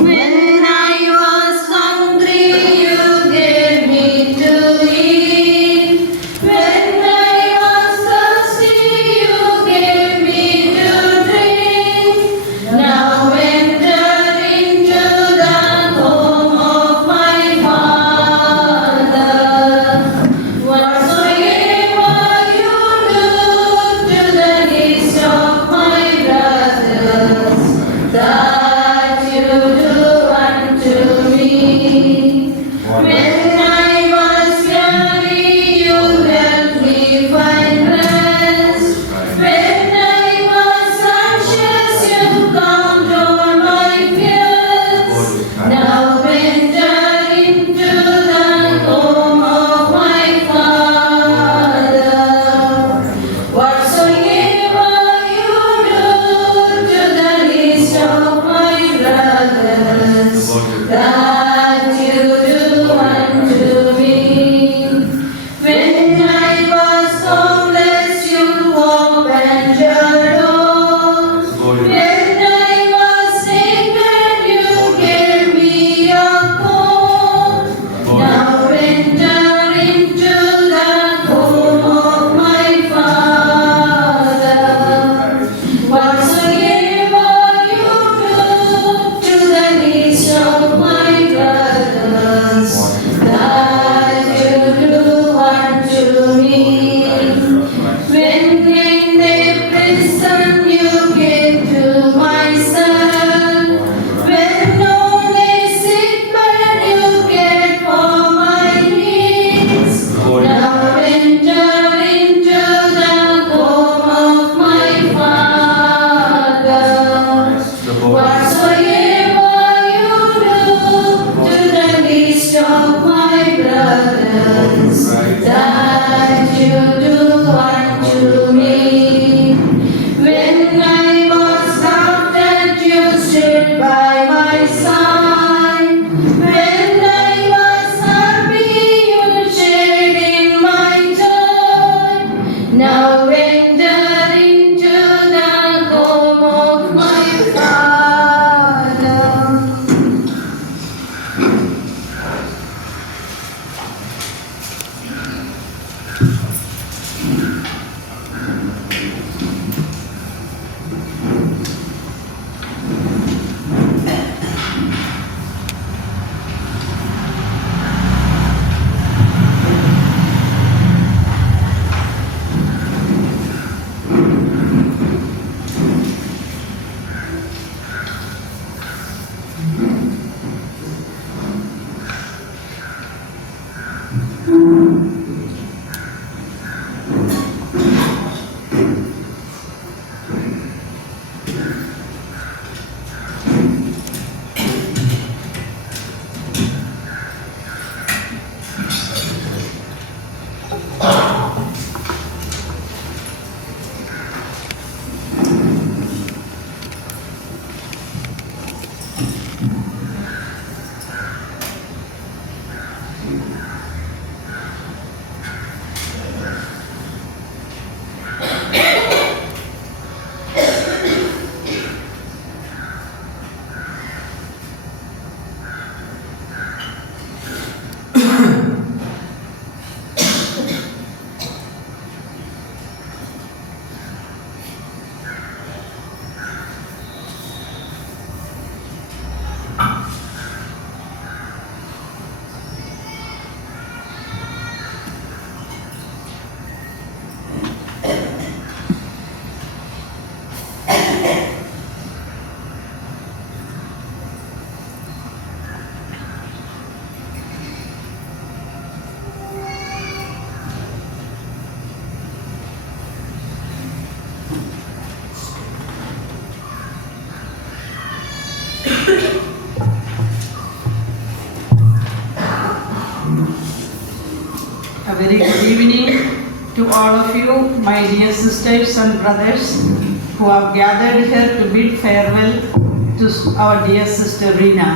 When I was hungry, you gave me to eat. When I was thirsty, you gave me to drink. Now enter into the home of my Father. Whatsoever you do to the least of my brothers, that you do unto me. When I was weary, you helped me find rest. When I was anxious, you calmed all my fears. Now enter into the home of my Father. Whatsoever you do to the least of my brothers, that you do unto me. When I was homeless, you opened your door. When I was naked, you gave me a coat. Now enter into the home of my Father. Whatsoever you do to the least of my brothers, that you do unto me. When in the prison you came to my cell. When only sick bed you cared for my needs. Now enter into the home of my Father. Whatsoever you do to the least of my brothers, that you do unto me. evening to all of you, my dear sisters and brothers who have gathered here to bid farewell to our dear sister Rina.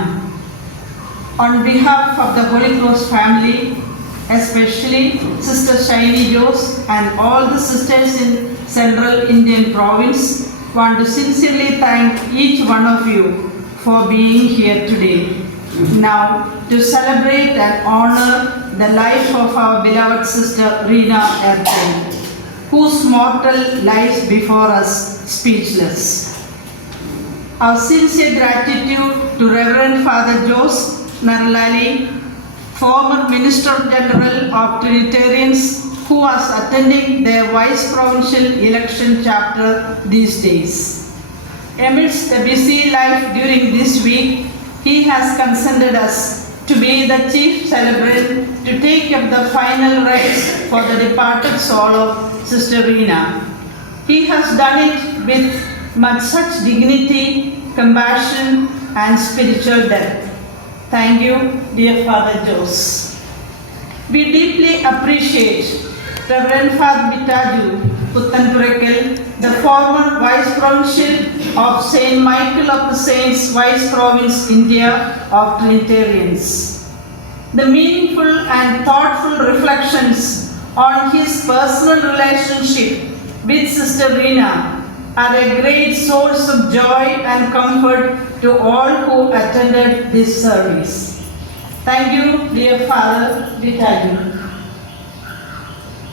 On behalf of the Holy Cross family, especially Sister Shiny Jose and all the sisters in Central Indian Province, want to sincerely thank each one of you for being here today. Now, to celebrate and honor the life of our beloved sister Rina Ertel, whose mortal lies before us speechless. Our sincere gratitude to Reverend Father Jose Narlali, former Minister General of Trinitarians, who was attending their Vice Provincial Election Chapter these days. Amidst the busy life during this week, he has consented us to be the chief celebrant to take up the final rites for the departed soul of Sister Rina. He has done it with such dignity, compassion, and spiritual depth. Thank you, dear Father Jose. We deeply appreciate Reverend Father Bitaju Puttanpurakal, the former Vice Provincial of St. Michael of the Saints, Vice Province, India of Trinitarians. The meaningful and thoughtful reflections on his personal relationship with Sister Rina are a great source of joy and comfort to all who attended this service. Thank you, dear Father Bitaju.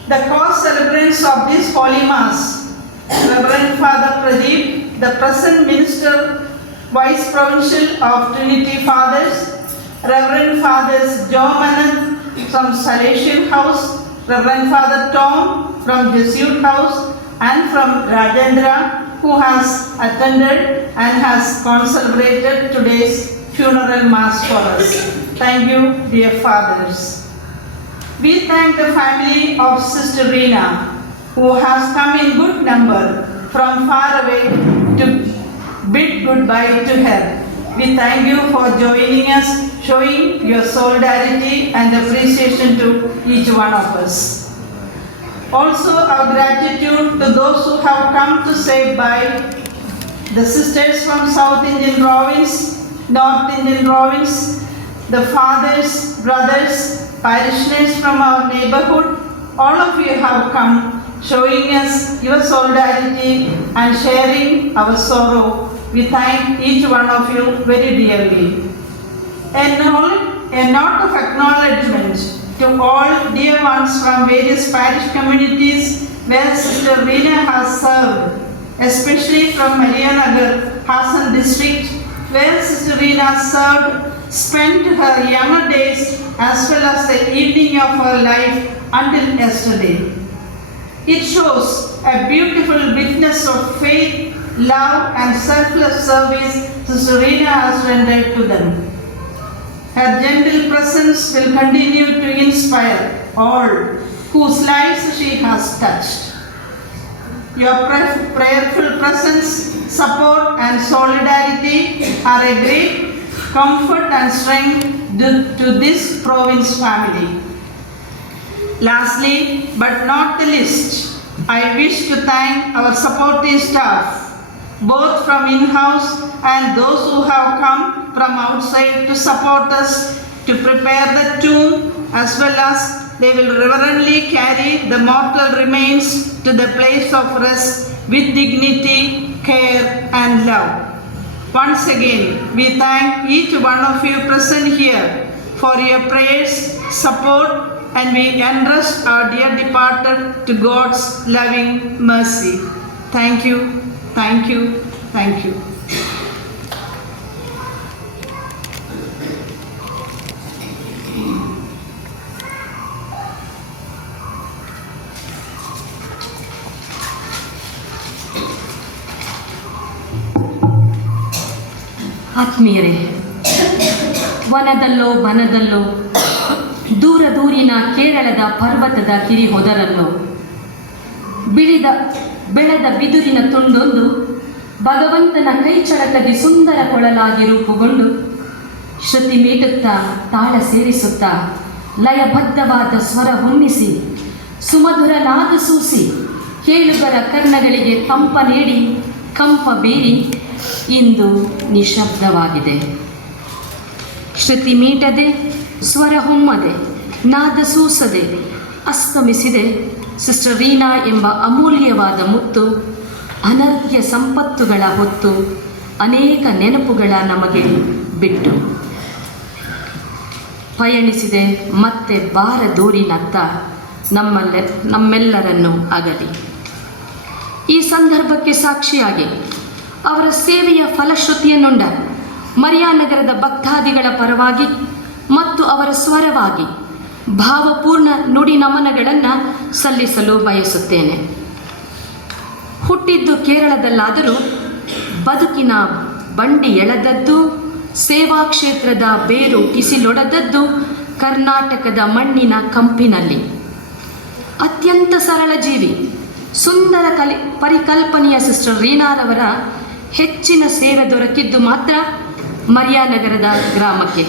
The cause celebrants of this Holy Mass, Reverend Father Pradeep, the present Minister, Vice Provincial of Trinity Fathers, Reverend Fathers Joe Manan from Salesian House, Reverend Father Tom from Jesuit House, and from Rajendra, who has attended and has concelebrated today's funeral Mass for us. Thank you, dear Fathers. We thank the family of Sister Rina, who has come in good number from far away to bid goodbye to her. We thank you for joining us, showing your solidarity and appreciation to each one of us. Also, our gratitude to those who have come to say bye, the sisters from South Indian Province, North Indian Province, the fathers, brothers, parishioners from our neighborhood, all of you have come, showing us your solidarity and sharing our sorrow. We thank each one of you very dearly. A note of acknowledgement to all dear ones from various parish communities where Sister Rina has served, especially from Marianagar, Hassan district, where Sister Rina spent her younger days as well as the evening of her life until yesterday. It shows a beautiful witness of faith, love, and selfless service Sister Rina has rendered to them. Her gentle presence will continue to inspire all whose lives she has touched. Your prayerful presence, support, and solidarity are a great comfort and strength to this province family. Lastly, but not the least, I wish to thank our supportive staff, both from in-house and those who have come from outside to support us to prepare the tomb, as well as they will reverently carry the mortal remains to the place of rest with dignity, care, and love. Once again, we thank each one of you present here for your prayers, support, and we entrust our dear departed to God's loving mercy. Thank you, thank you, thank you. ಆತ್ಮೀಯರೇ, ವನದಲ್ಲೋ ವನದಲ್ಲೋ, ದೂರ ದೂರಿನ ಕೇರಳದ ಪರ್ವತದ ಕಿರಿಹೊದರಲ್ಲೋ ಬೆಳೆದ ಬಿದುರಿನ ತುಂಡೊಂದು ಭಗವಂತನ ಕೈಚಳಕದಿ ಸುಂದರ ಕೊಳಲಾಗಿ ರೂಪುಗೊಂಡು ಶ್ರುತಿ ಮೀಟುತ್ತಾ ತಾಳ ಸೇರಿಸುತ್ತಾ ಲಯಬದ್ಧವಾದ ಸ್ವರ ಹೊನ್ನಿಸಿ ಸುಮಧುರ ನಾದ ಸೂಸಿ ಕೇಳುಗರ ಕರ್ಣಗಳಿಗೆ ತಂಪ ನೀಡಿ ಕಂಪ ಬೀರಿ ಇಂದು ನಿಶಬ್ದವಾಗಿದೆ. ಶ್ರುತಿ ಮೀಟದೆ, ಸ್ವರ ಹೊಮ್ಮದೆ, ನಾದ ಸೂಸದೆ ಅಸ್ತಮಿಸಿದೆ ಸಿಸ್ಟರ್ ರೀನಾ ಎಂಬ ಅಮೂಲ್ಯವಾದ ಮುತ್ತು. ಅನರ್ಘ್ಯ ಸಂಪತ್ತುಗಳ ಹೊತ್ತು ಅನೇಕ ನೆನಪುಗಳ ನಮಗೆ ಬಿಟ್ಟು ಪಯಣಿಸಿದೆ ಮತ್ತೆ ಬಾರದೂರಿನತ್ತ ನಮ್ಮೆಲ್ಲರನ್ನು ಅಗಲಿ. ಈ ಸಂದರ್ಭಕ್ಕೆ ಸಾಕ್ಷಿಯಾಗಿ ಅವರ ಸೇವೆಯ ಫಲಶ್ರುತಿಯನ್ನುಂಡ ಮರಿಯಾನಗರದ ಭಕ್ತಾದಿಗಳ ಪರವಾಗಿ ಮತ್ತು ಅವರ ಸ್ವರವಾಗಿ ಭಾವಪೂರ್ಣ ನುಡಿ ನಮನಗಳನ್ನು ಸಲ್ಲಿಸಲು ಬಯಸುತ್ತೇನೆ. ಹುಟ್ಟಿದ್ದು ಕೇರಳದಲ್ಲಾದರೂ ಬದುಕಿನ ಬಂಡಿ ಎಳೆದದ್ದು, ಸೇವಾ ಕ್ಷೇತ್ರದ ಬೇರು ಕಿಸಿಲೊಡೆದದ್ದು ಕರ್ನಾಟಕದ ಮಣ್ಣಿನ ಕಂಪಿನಲ್ಲಿ. ಅತ್ಯಂತ ಸರಳ ಜೀವಿ, ಸುಂದರ ಪರಿಕಲ್ಪನೆಯ ಸಿಸ್ಟರ್ ರೀನಾರವರ ಹೆಚ್ಚಿನ ಸೇವೆ ದೊರಕಿದ್ದು ಮಾತ್ರ ಮರಿಯಾನಗರದ ಗ್ರಾಮಕ್ಕೆ.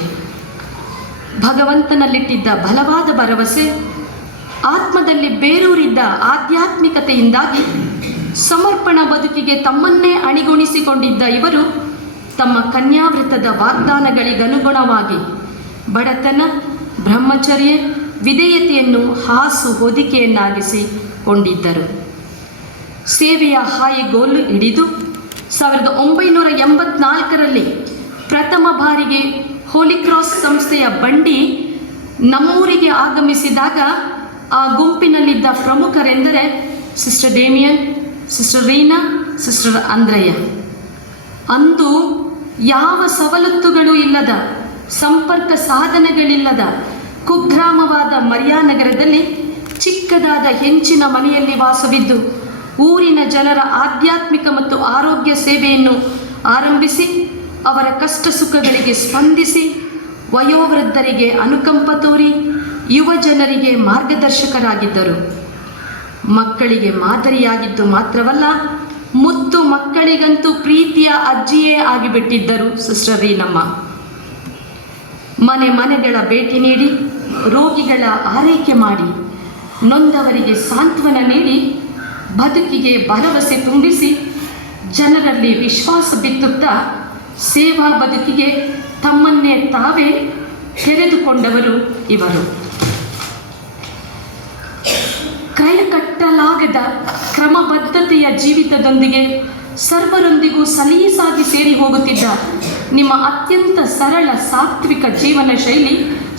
ಭಗವಂತನಲ್ಲಿಟ್ಟಿದ್ದ ಬಲವಾದ ಭರವಸೆ, ಆತ್ಮದಲ್ಲಿ ಬೇರೂರಿದ್ದ ಆಧ್ಯಾತ್ಮಿಕತೆಯಿಂದಾಗಿ ಸಮರ್ಪಣಾ ಬದುಕಿಗೆ ತಮ್ಮನ್ನೇ ಅಣಿಗೊಳಿಸಿಕೊಂಡಿದ್ದ ಇವರು ತಮ್ಮ ಕನ್ಯಾವೃತದ ವಾಗ್ದಾನಗಳಿಗನುಗುಣವಾಗಿ ಬಡತನ, ಬ್ರಹ್ಮಚರ್ಯ, ವಿಧೇಯತೆಯನ್ನು ಹಾಸು ಹೊದಿಕೆಯನ್ನಾಗಿಸಿಕೊಂಡಿದ್ದರು. ಸೇವೆಯ ಹಾಯಿಗೋಲು ಹಿಡಿದು 1984ರಲ್ಲಿ ಪ್ರಥಮ ಬಾರಿಗೆ ಹೋಲಿ ಕ್ರಾಸ್ ಸಂಸ್ಥೆಯ ಬಂಡಿ ನಮ್ಮೂರಿಗೆ ಆಗಮಿಸಿದಾಗ ಆ ಗುಂಪಿನಲ್ಲಿದ್ದ ಪ್ರಮುಖರೆಂದರೆ sister Damien, sister Reena, sister ಅಂದ್ರಯ್ಯ. ಅಂದು ಯಾವ ಸವಲತ್ತುಗಳು ಇಲ್ಲದ, ಸಂಪರ್ಕ ಸಾಧನಗಳಿಲ್ಲದ ಕುಗ್ರಾಮವಾದ ಮರಿಯಾನಗರದಲ್ಲಿ ಚಿಕ್ಕದಾದ ಹೆಂಚಿನ ಮನೆಯಲ್ಲಿ ವಾಸವಿದ್ದು ಊರಿನ ಜನರ ಆಧ್ಯಾತ್ಮಿಕ ಮತ್ತು ಆರೋಗ್ಯ ಸೇವೆಯನ್ನು ಆರಂಭಿಸಿ ಅವರ ಕಷ್ಟ ಸುಖಗಳಿಗೆ ಸ್ಪಂದಿಸಿ ವಯೋವೃದ್ಧರಿಗೆ ಅನುಕಂಪ ತೋರಿ ಯುವ ಜನರಿಗೆ ಮಾರ್ಗದರ್ಶಕರಾಗಿದ್ದರು. ಮಕ್ಕಳಿಗೆ ಮಾದರಿಯಾಗಿದ್ದು ಮಾತ್ರವಲ್ಲ, ಮುತ್ತು ಮಕ್ಕಳಿಗಂತೂ ಪ್ರೀತಿಯ ಅಜ್ಜಿಯೇ ಆಗಿಬಿಟ್ಟಿದ್ದರು ಸಿಸ್ಟರ್ ರೀನಮ್ಮ. ಮನೆಗಳ ಭೇಟಿ ನೀಡಿ ರೋಗಿಗಳ ಆರೈಕೆ ಮಾಡಿ ನೊಂದವರಿಗೆ ಸಾಂತ್ವನ ನೀಡಿ ಬದುಕಿಗೆ ಭರವಸೆ ತುಂಬಿಸಿ ಜನರಲ್ಲಿ ವಿಶ್ವಾಸ ಬಿತ್ತುತ್ತಾ ಸೇವಾ ಬದುಕಿಗೆ ತಮ್ಮನ್ನೇ ತಾವೇ ತೆರೆದುಕೊಂಡವರು ಇವರು. ಕೈಕಟ್ಟಲಾಗದ ಕ್ರಮಬದ್ಧತೆಯ ಜೀವಿತದೊಂದಿಗೆ ಸರ್ವರೊಂದಿಗೂ ಸಲೀಸಾಗಿ ಸೇರಿ ಹೋಗುತ್ತಿದ್ದ ನಿಮ್ಮ ಅತ್ಯಂತ ಸರಳ ಸಾತ್ವಿಕ ಜೀವನ ಶೈಲಿ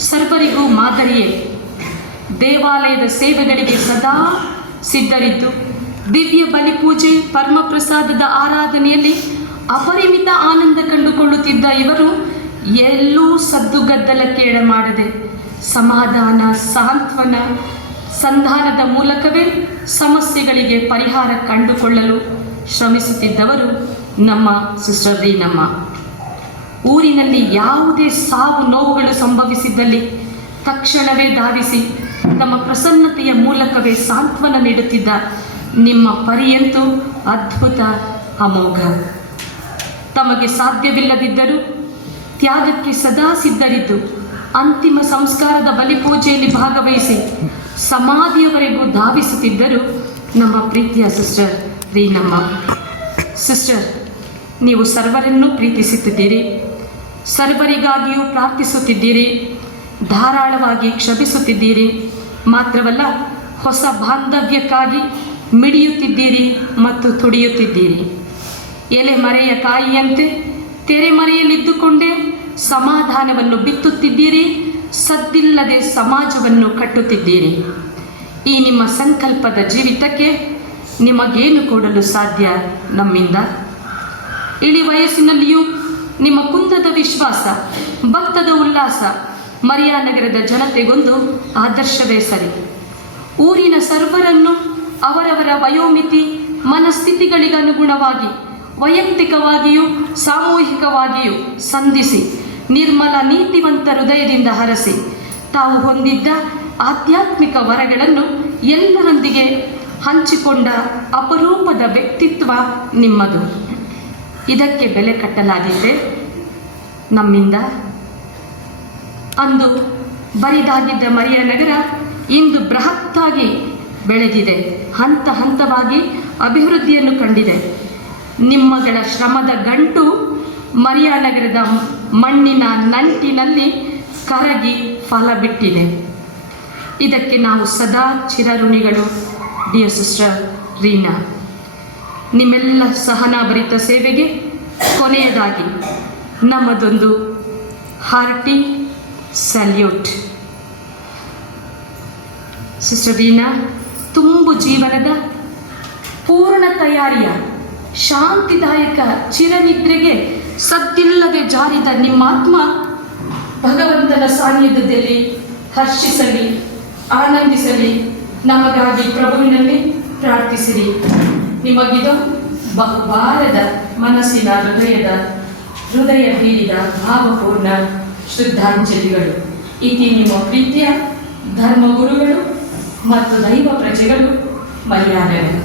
ಸರ್ವರಿಗೂ ಮಾದರಿಯೇ. ದೇವಾಲಯದ ಸೇವೆಗಳಿಗೆ ಸದಾ ಸಿದ್ಧರಿದ್ದು ದಿವ್ಯ ಬಲಿಪೂಜೆ, ಪರಮಪ್ರಸಾದದ ಆರಾಧನೆಯಲ್ಲಿ ಅಪರಿಮಿತ ಆನಂದ ಕಂಡುಕೊಳ್ಳುತ್ತಿದ್ದ ಇವರು ಎಲ್ಲೂ ಸದ್ದುಗದ್ದಲಕ್ಕೆ ಎಡೆಮಾಡದೆ ಸಮಾಧಾನ, ಸಾಂತ್ವನ, ಸಂಧಾನದ ಮೂಲಕವೇ ಸಮಸ್ಯೆಗಳಿಗೆ ಪರಿಹಾರ ಕಂಡುಕೊಳ್ಳಲು ಶ್ರಮಿಸುತ್ತಿದ್ದವರು ನಮ್ಮ ಸಿಸ್ಟರ್ ರೀನಮ್ಮ. ಊರಿನಲ್ಲಿ ಯಾವುದೇ ಸಾವು ನೋವುಗಳು ಸಂಭವಿಸಿದ್ದಲ್ಲಿ ತಕ್ಷಣವೇ ಧಾವಿಸಿ ತಮ್ಮ ಪ್ರಸನ್ನತೆಯ ಮೂಲಕವೇ ಸಾಂತ್ವನ ನೀಡುತ್ತಿದ್ದ ನಿಮ್ಮ ಪರಿಯಂತೂ ಅದ್ಭುತ, ಅಮೋಘ. ತಮಗೆ ಸಾಧ್ಯವಿಲ್ಲದಿದ್ದರೂ ತ್ಯಾಗಕ್ಕೆ ಸದಾ ಸಿದ್ಧರಿದ್ದು ಅಂತಿಮ ಸಂಸ್ಕಾರದ ಬಲಿಪೂಜೆಯಲ್ಲಿ ಭಾಗವಹಿಸಿ ಸಮಾಧಿಯವರೆಗೂ ಧಾವಿಸುತ್ತಿದ್ದರು ನಮ್ಮ ಪ್ರೀತಿಯ ಸಿಸ್ಟರ್ ರೀನಮ್ಮ. ಸಿಸ್ಟರ್, ನೀವು ಸರ್ವರನ್ನೂ ಪ್ರೀತಿಸುತ್ತಿದ್ದೀರಿ, ಸರ್ವರಿಗಾಗಿಯೂ ಪ್ರಾರ್ಥಿಸುತ್ತಿದ್ದೀರಿ, ಧಾರಾಳವಾಗಿ ಕ್ಷಮಿಸುತ್ತಿದ್ದೀರಿ. ಮಾತ್ರವಲ್ಲ, ಹೊಸ ಬಾಂಧವ್ಯಕ್ಕಾಗಿ ಮಿಡಿಯುತ್ತಿದ್ದೀರಿ ಮತ್ತು ತುಡಿಯುತ್ತಿದ್ದೀರಿ. ಎಲೆಮರೆಯ ಕಾಯಿಯಂತೆ ತೆರೆಮರೆಯಲ್ಲಿದ್ದುಕೊಂಡೇ ಸಮಾಧಾನವನ್ನು ಬಿತ್ತುತ್ತಿದ್ದೀರಿ, ಸದ್ದಿಲ್ಲದೆ ಸಮಾಜವನ್ನು ಕಟ್ಟುತ್ತಿದ್ದೀರಿ. ಈ ನಿಮ್ಮ ಸಂಕಲ್ಪದ ಜೀವಿತಕ್ಕೆ ನಿಮಗೇನು ಕೊಡಲು ಸಾಧ್ಯ ನಮ್ಮಿಂದ? ಇಳಿ ವಯಸ್ಸಿನಲ್ಲಿಯೂ ನಿಮ್ಮ ಕುಂದದ ವಿಶ್ವಾಸ, ಭಕ್ತದ ಉಲ್ಲಾಸ ಮರಿಯಾನಗರದ ಜನತೆಗೊಂದು ಆದರ್ಶವೇ ಸರಿ. ಊರಿನ ಸರ್ವರನ್ನು ಅವರವರ ವಯೋಮಿತಿ, ಮನಸ್ಥಿತಿಗಳಿಗನುಗುಣವಾಗಿ ವೈಯಕ್ತಿಕವಾಗಿಯೂ ಸಾಮೂಹಿಕವಾಗಿಯೂ ಸಂಧಿಸಿ ನಿರ್ಮಲ ನೀತಿವಂತ ಹೃದಯದಿಂದ ಹರಸಿ ತಾವು ಹೊಂದಿದ್ದ ಆಧ್ಯಾತ್ಮಿಕ ವರಗಳನ್ನು ಎಲ್ಲರೊಂದಿಗೆ ಹಂಚಿಕೊಂಡ ಅಪರೂಪದ ವ್ಯಕ್ತಿತ್ವ ನಿಮ್ಮದು. ಇದಕ್ಕೆ ಬೆಲೆ ಕಟ್ಟಲಾಗಿದೆ ನಮ್ಮಿಂದ. ಅಂದು ಬರಿದಾಗಿದ್ದ ಮರಿಯಾನಗರ ಇಂದು ಬೃಹತ್ತಾಗಿ ಬೆಳೆದಿದೆ, ಹಂತ ಹಂತವಾಗಿ ಅಭಿವೃದ್ಧಿಯನ್ನು ಕಂಡಿದೆ. ನಿಮ್ಮಗಳ ಶ್ರಮದ ಗಂಟು ಮರಿಯಾನಗರದ ಮಣ್ಣಿನ ನಂಟಿನಲ್ಲಿ ಕರಗಿ ಫಲ ಬಿಟ್ಟಿದೆ. ಇದಕ್ಕೆ ನಾವು ಸದಾ ಚಿರಋಣಿಗಳು. ಡಿಯರ್ ಸಿಸ್ಟರ್ ರೀನಾ, ನಿಮ್ಮೆಲ್ಲ ಸಹನಾಭರಿತ ಸೇವೆಗೆ ಕೊನೆಯದಾಗಿ ನಮ್ಮದೊಂದು ಹಾರ್ಟಿ ಸಲ್ಯೂಟ್. ಸಿಸ್ಟರ್ ರೀನಾ, ತುಂಬು ಜೀವನದ ಪೂರ್ಣ ತಯಾರಿಯ ಶಾಂತಿದಾಯಕ ಚಿರನಿದ್ರೆಗೆ ಸದ್ದಿಲ್ಲದೆ ಜಾರಿದ ನಿಮ್ಮಾತ್ಮ ಭಗವಂತನ ಸಾನ್ನಿಧ್ಯದಲ್ಲಿ ಹರ್ಷಿಸಲಿ, ಆನಂದಿಸಲಿ. ನಮಗಾಗಿ ಪ್ರಭುವಿನಲ್ಲಿ ಪ್ರಾರ್ಥಿಸಿರಿ. ನಿಮಗಿದು ಬಹುಭಾರದ ಮನಸ್ಸಿನ ಹೃದಯ ಬೀರಿದ ಭಾವಪೂರ್ಣ ಶ್ರದ್ಧಾಂಜಲಿಗಳು. ಇತಿ ನಿಮ್ಮ ಪ್ರೀತಿಯ ಧರ್ಮಗುರುಗಳು ಮತ್ತು ದೈವ ಪ್ರಜೆಗಳು, ಮರಿಯಾನಗರ.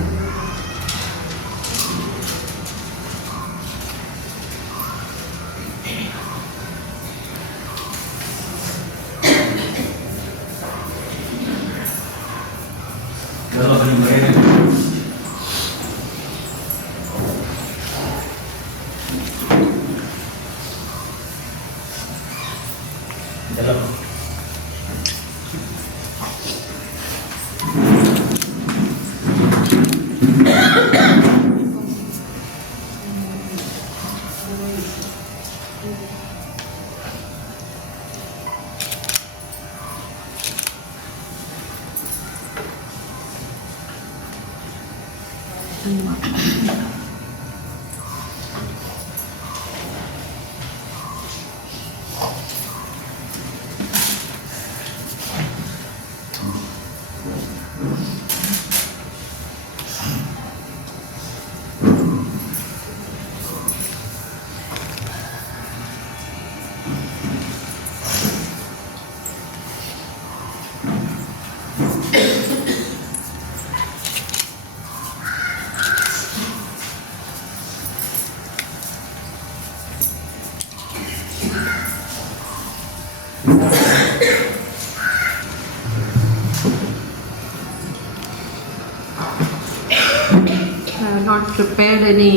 Not prepared any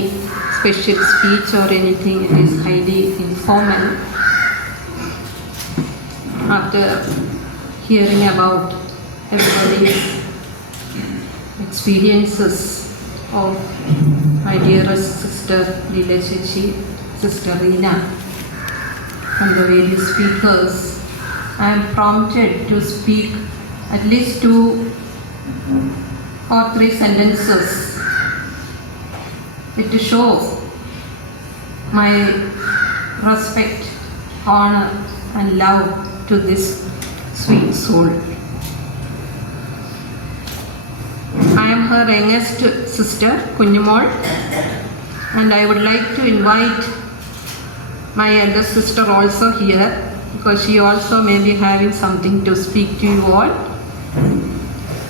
special speech or anything. It is highly informal. After hearing about everybody's experiences of my dearest sister Leela Chechi, Sister Reena, and the various speakers, I am prompted to speak at least 2 or 3 sentences to show my respect, honor and love to this sweet soul. I am her youngest sister, Kunjumol, and I would like to invite my elder sister also here, because she also may be having something to speak to you all.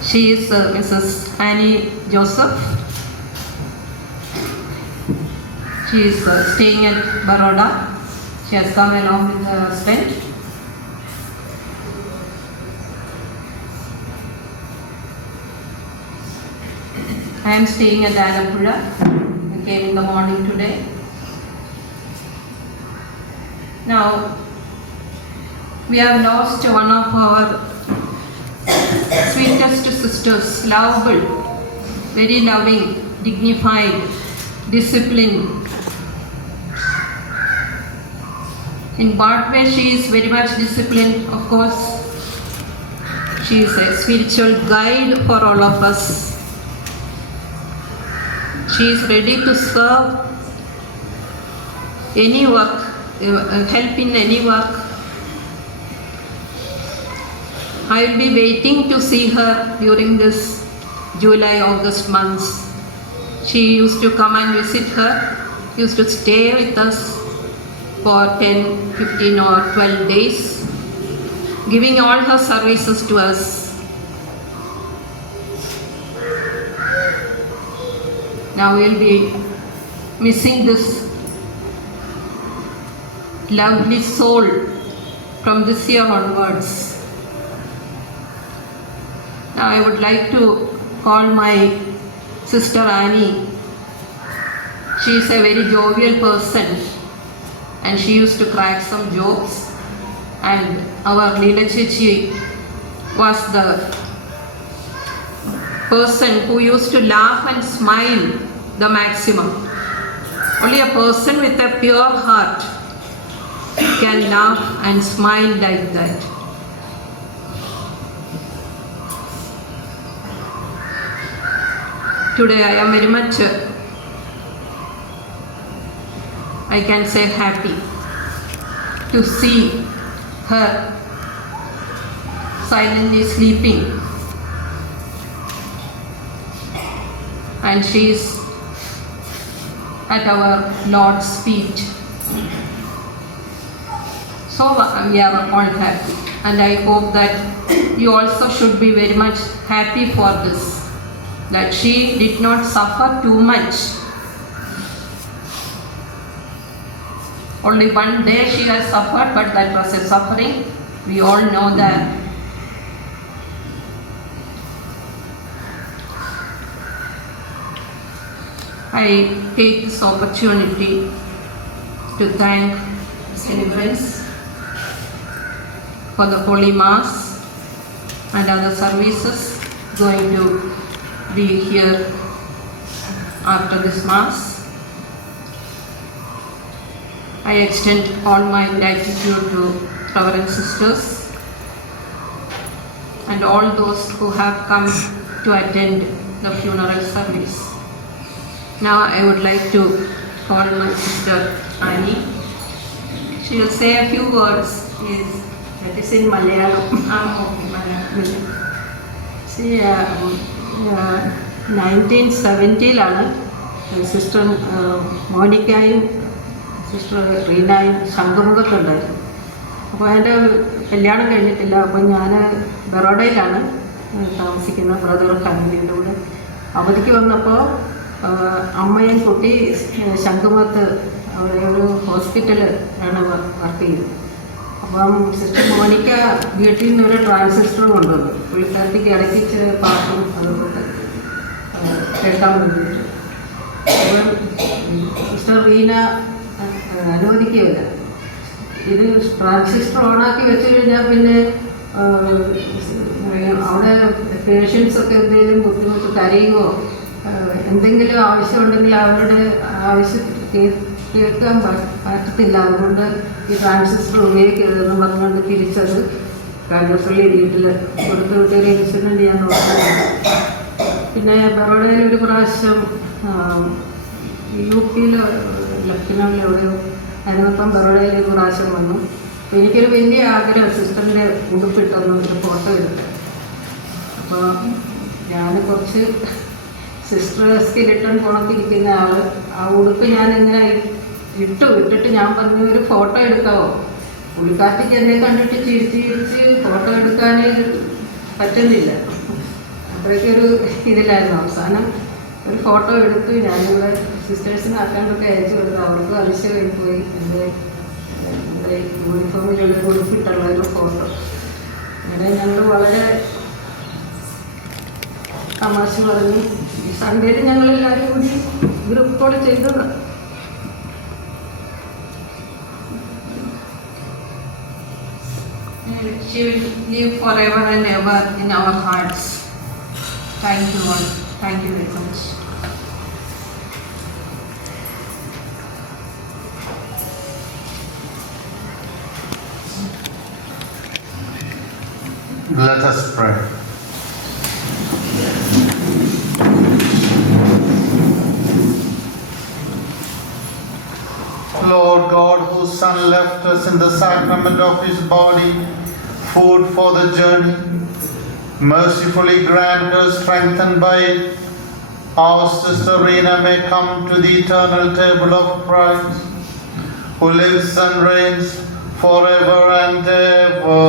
She is Mrs. Annie Joseph. She is staying at Baroda. She has come along with her husband. I am staying at Alappuzha. I came in the morning today. Now, we have lost one of our sweetest sisters, lovable, very loving, dignified, disciplined. In what way she is very much disciplined, of course. She is a spiritual guide for all of us. She is ready to serve any work, help in any work. I will be waiting to see her during this July-August months. She used to come and visit her, used to stay with us for 10, 15 or 12 days, giving all her services to us. Now we will be missing this lovely soul from this year onwards. Now I would like to call my sister Annie. She is a very jovial person and she used to crack some jokes, and our Leela Chichi was the person who used to laugh and smile the maximum. Only a person with a pure heart can laugh and smile like that. Today I am very much, I can say, happy to see her silently sleeping, and she is at our Lord's feet. So we are all happy, and I hope that you also should be very much happy for this, that she did not suffer too much. Only one day she has suffered, but that was a suffering. We all know that. I take this opportunity to thank celebrants for the Holy Mass and other services going to be here after this Mass. I extend all my gratitude to Reverend Sisters and all those who have come to attend the funeral service. Now I would like to call my sister Annie. She will say a few words. That is in Malayalam. Okay, Malayalam. See, 1970-ലാണ് sister മോനിക്കയും sister റീനയും ശംഖുമുഖത്തുണ്ടായിരുന്നു. അപ്പോൾ എൻ്റെ കല്യാണം കഴിഞ്ഞിട്ടില്ല. അപ്പോൾ ഞാൻ ബറോഡയിലാണ് താമസിക്കുന്ന ബ്രദർ ഫാമിലിയുടെ കൂടെ. അവധിക്ക് വന്നപ്പോൾ അമ്മയും കുട്ടി ശംഖുമുഖത്ത് അവിടെ ഒരു ഹോസ്പിറ്റൽ ആണ് വർക്ക് ചെയ്യുന്നത്. അപ്പം സിസ്റ്റർ മോനിക്ക വീട്ടിൽ നിന്ന് ഒരു ട്രാൻസിസ്റ്റർ കൊണ്ടുവന്നു. പുള്ളിക്കാരത്തേക്ക് ഇടയ്ക്ക് പാട്ടും അതൊക്കെ കേൾക്കാൻ വേണ്ടിയിട്ട്. അപ്പം സിസ്റ്റർ റീന അനുവദിക്കുകയില്ല. ഇത് ട്രാൻസിസ്റ്റർ ഓണാക്കി വെച്ച് കഴിഞ്ഞാൽ പിന്നെ അവിടെ പേഷ്യൻസൊക്കെ എന്തെങ്കിലും ബുദ്ധിമുട്ട് കരയുകയോ എന്തെങ്കിലും ആവശ്യമുണ്ടെങ്കിൽ അവരുടെ ആവശ്യം കേൾക്കാൻ പറ്റത്തില്ല. അതുകൊണ്ട് ഈ ട്രാൻസിസ്റ്റർ ഉപയോഗിക്കരുതെന്ന് പറഞ്ഞുകൊണ്ട് തിരിച്ചത് കണ്ടപ്പള്ളി വീട്ടിൽ കൊടുത്തു വിട്ടൊരു ഇൻസിഡൻറ്റ് ഞാൻ നോക്കുന്നത്. പിന്നെ ബറോഡയിൽ ഒരു പ്രാവശ്യം UP ലക്നൗവിൽ എവിടെയോ അതിനൊപ്പം ബറോഡയിൽ ഒരു പ്രാവശ്യം വന്നു. എനിക്കൊരു വലിയ ആഗ്രഹം സിസ്റ്ററിൻ്റെ ഉടുപ്പിട്ടൊന്ന് ഒരു ഫോട്ടോ എടുക്കാൻ. അപ്പോൾ ഞാൻ കുറച്ച് സിസ്റ്റർ സ്കിലിട്ടൺ കുണക്കിരിക്കുന്ന ആൾ ആ ഉടുപ്പ് ഞാൻ ഇങ്ങനെ ഇട്ടിട്ട് ഞാൻ പറഞ്ഞു ഒരു ഫോട്ടോ എടുക്കാമോ. പുള്ളിക്കാട്ടിക്ക് എന്നെ കണ്ടിട്ട് ചിരിച്ച് ഫോട്ടോ എടുക്കാനേ പറ്റുന്നില്ല. അത്രയ്ക്കൊരു ഇതിലായിരുന്നു. അവസാനം ഒരു ഫോട്ടോ എടുത്ത് ഞാനിവിടെ സിസ്റ്റേഴ്സിന് അക്കൗണ്ടൊക്കെ അയച്ചു കൊടുത്തു. അവർക്ക് അതിശയമായി പോയി എൻ്റെ യൂണിഫോമിലുള്ള ഉടുപ്പിട്ടുള്ള ഒരു ഫോട്ടോ. അങ്ങനെ ഞങ്ങൾ വളരെ തമാശ പറഞ്ഞ് സൺഡേയിൽ ഞങ്ങളെല്ലാവരും കൂടി ഗ്രൂപ്പോടെ ചെയ്തതാണ്. She will live forever and ever in our hearts. Thank you all. Thank you very much. Let us pray. Lord God, whose Son left us in the sacrament of His body, food for the journey, mercifully grant us, strengthened by it, our sister Rina may come to the eternal table of Christ, who lives and reigns forever and ever.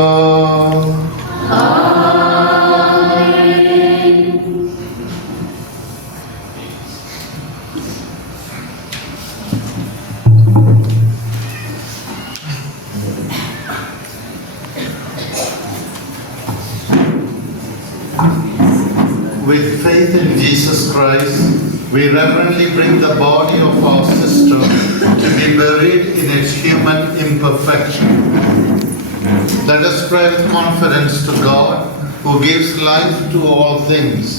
With faith faith in Jesus Christ, we reverently bring the body of our sister to be buried in its human imperfection. Let us pray with confidence to God, who gives life to all things,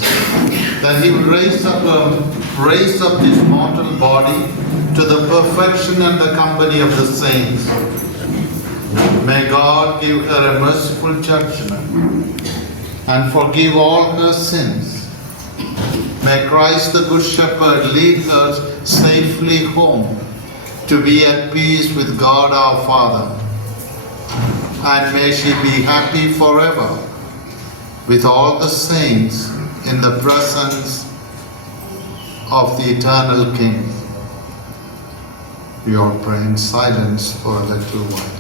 that He will raise up this mortal body to the perfection and the company of the saints. May God give her a merciful judgment and forgive all her sins. May Christ the Good Shepherd lead her safely home to be at peace with God our Father. And may she be happy forever with all the saints in the presence of the eternal King. We all pray in silence for a little while.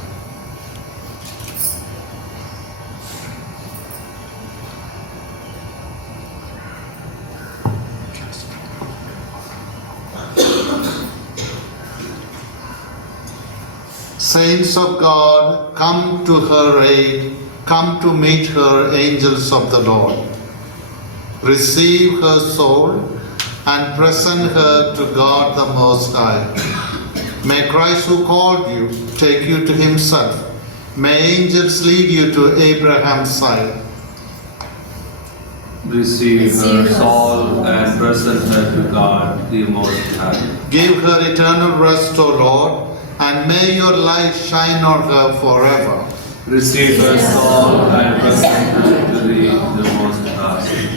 Saints of God, come to her aid, come to meet her, angels of the Lord. Receive her soul and present her to God the Most High. May Christ who called you take you to Himself. May angels lead you to Abraham's side. Receive her soul and present her to God the Most High. Give her eternal rest, O Lord, and may your light shine on her forever. Receive her soul and present her to Thee, the Most High.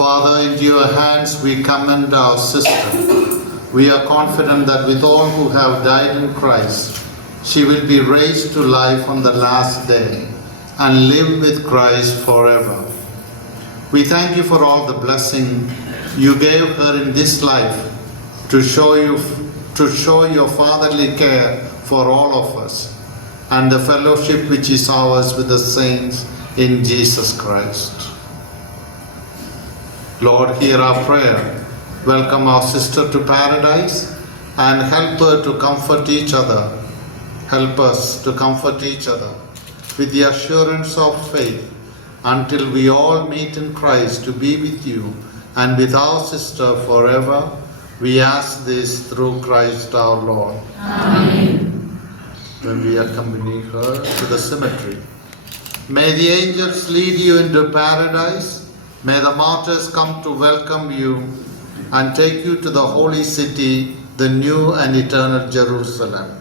Father, into your hands we commend our sister. We are confident that with all who have died in Christ, she will be raised to life on the last day and live with Christ forever. We thank you for all the blessing you gave her in this life to show your fatherly care for all of us and the fellowship which is ours with the saints in Jesus Christ. Lord, hear our prayer. Welcome our sister to paradise and help her to comfort each other. Help us to comfort each other with the assurance of faith until we all meet in Christ to be with you and with our sister forever. We ask this through Christ our Lord. Amen. When we accompany her to the cemetery, may the angels lead you into paradise. May the martyrs come to welcome you and take you to the holy city, the new and eternal Jerusalem.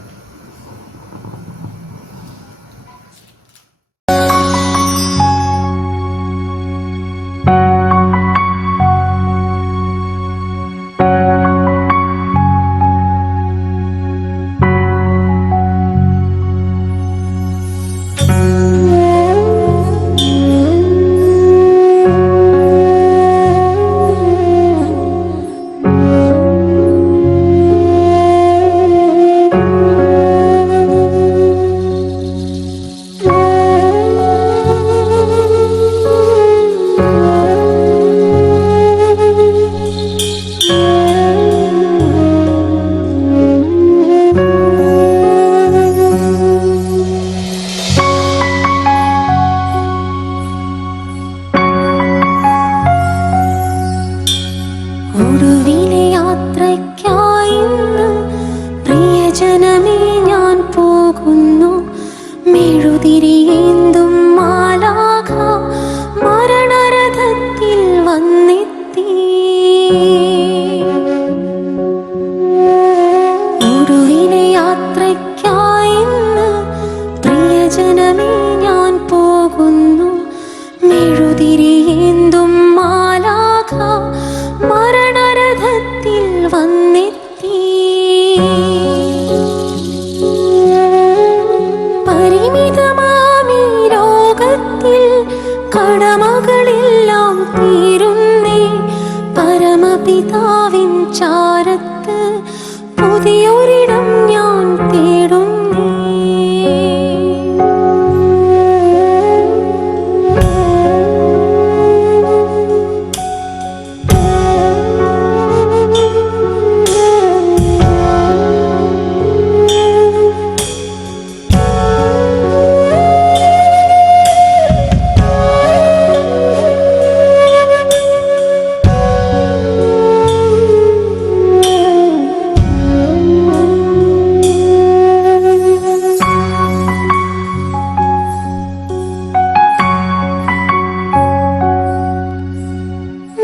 യാത്രയ്ക്കായി ഇന്ന് പ്രിയജനമേ ഞാൻ പോകുന്നു. മെഴുതിരിയേന്തും മാലാഖ മരണരഥത്തിൽ വന്നെത്തി. പരിമിതമാമീ ലോകത്തിൽ കടമകളെല്ലാം തീരുന്നേ. പരമപിതാവിൻ ചാരത്ത് പുതിയൊരിടം ഞാൻ തേടുന്നേ.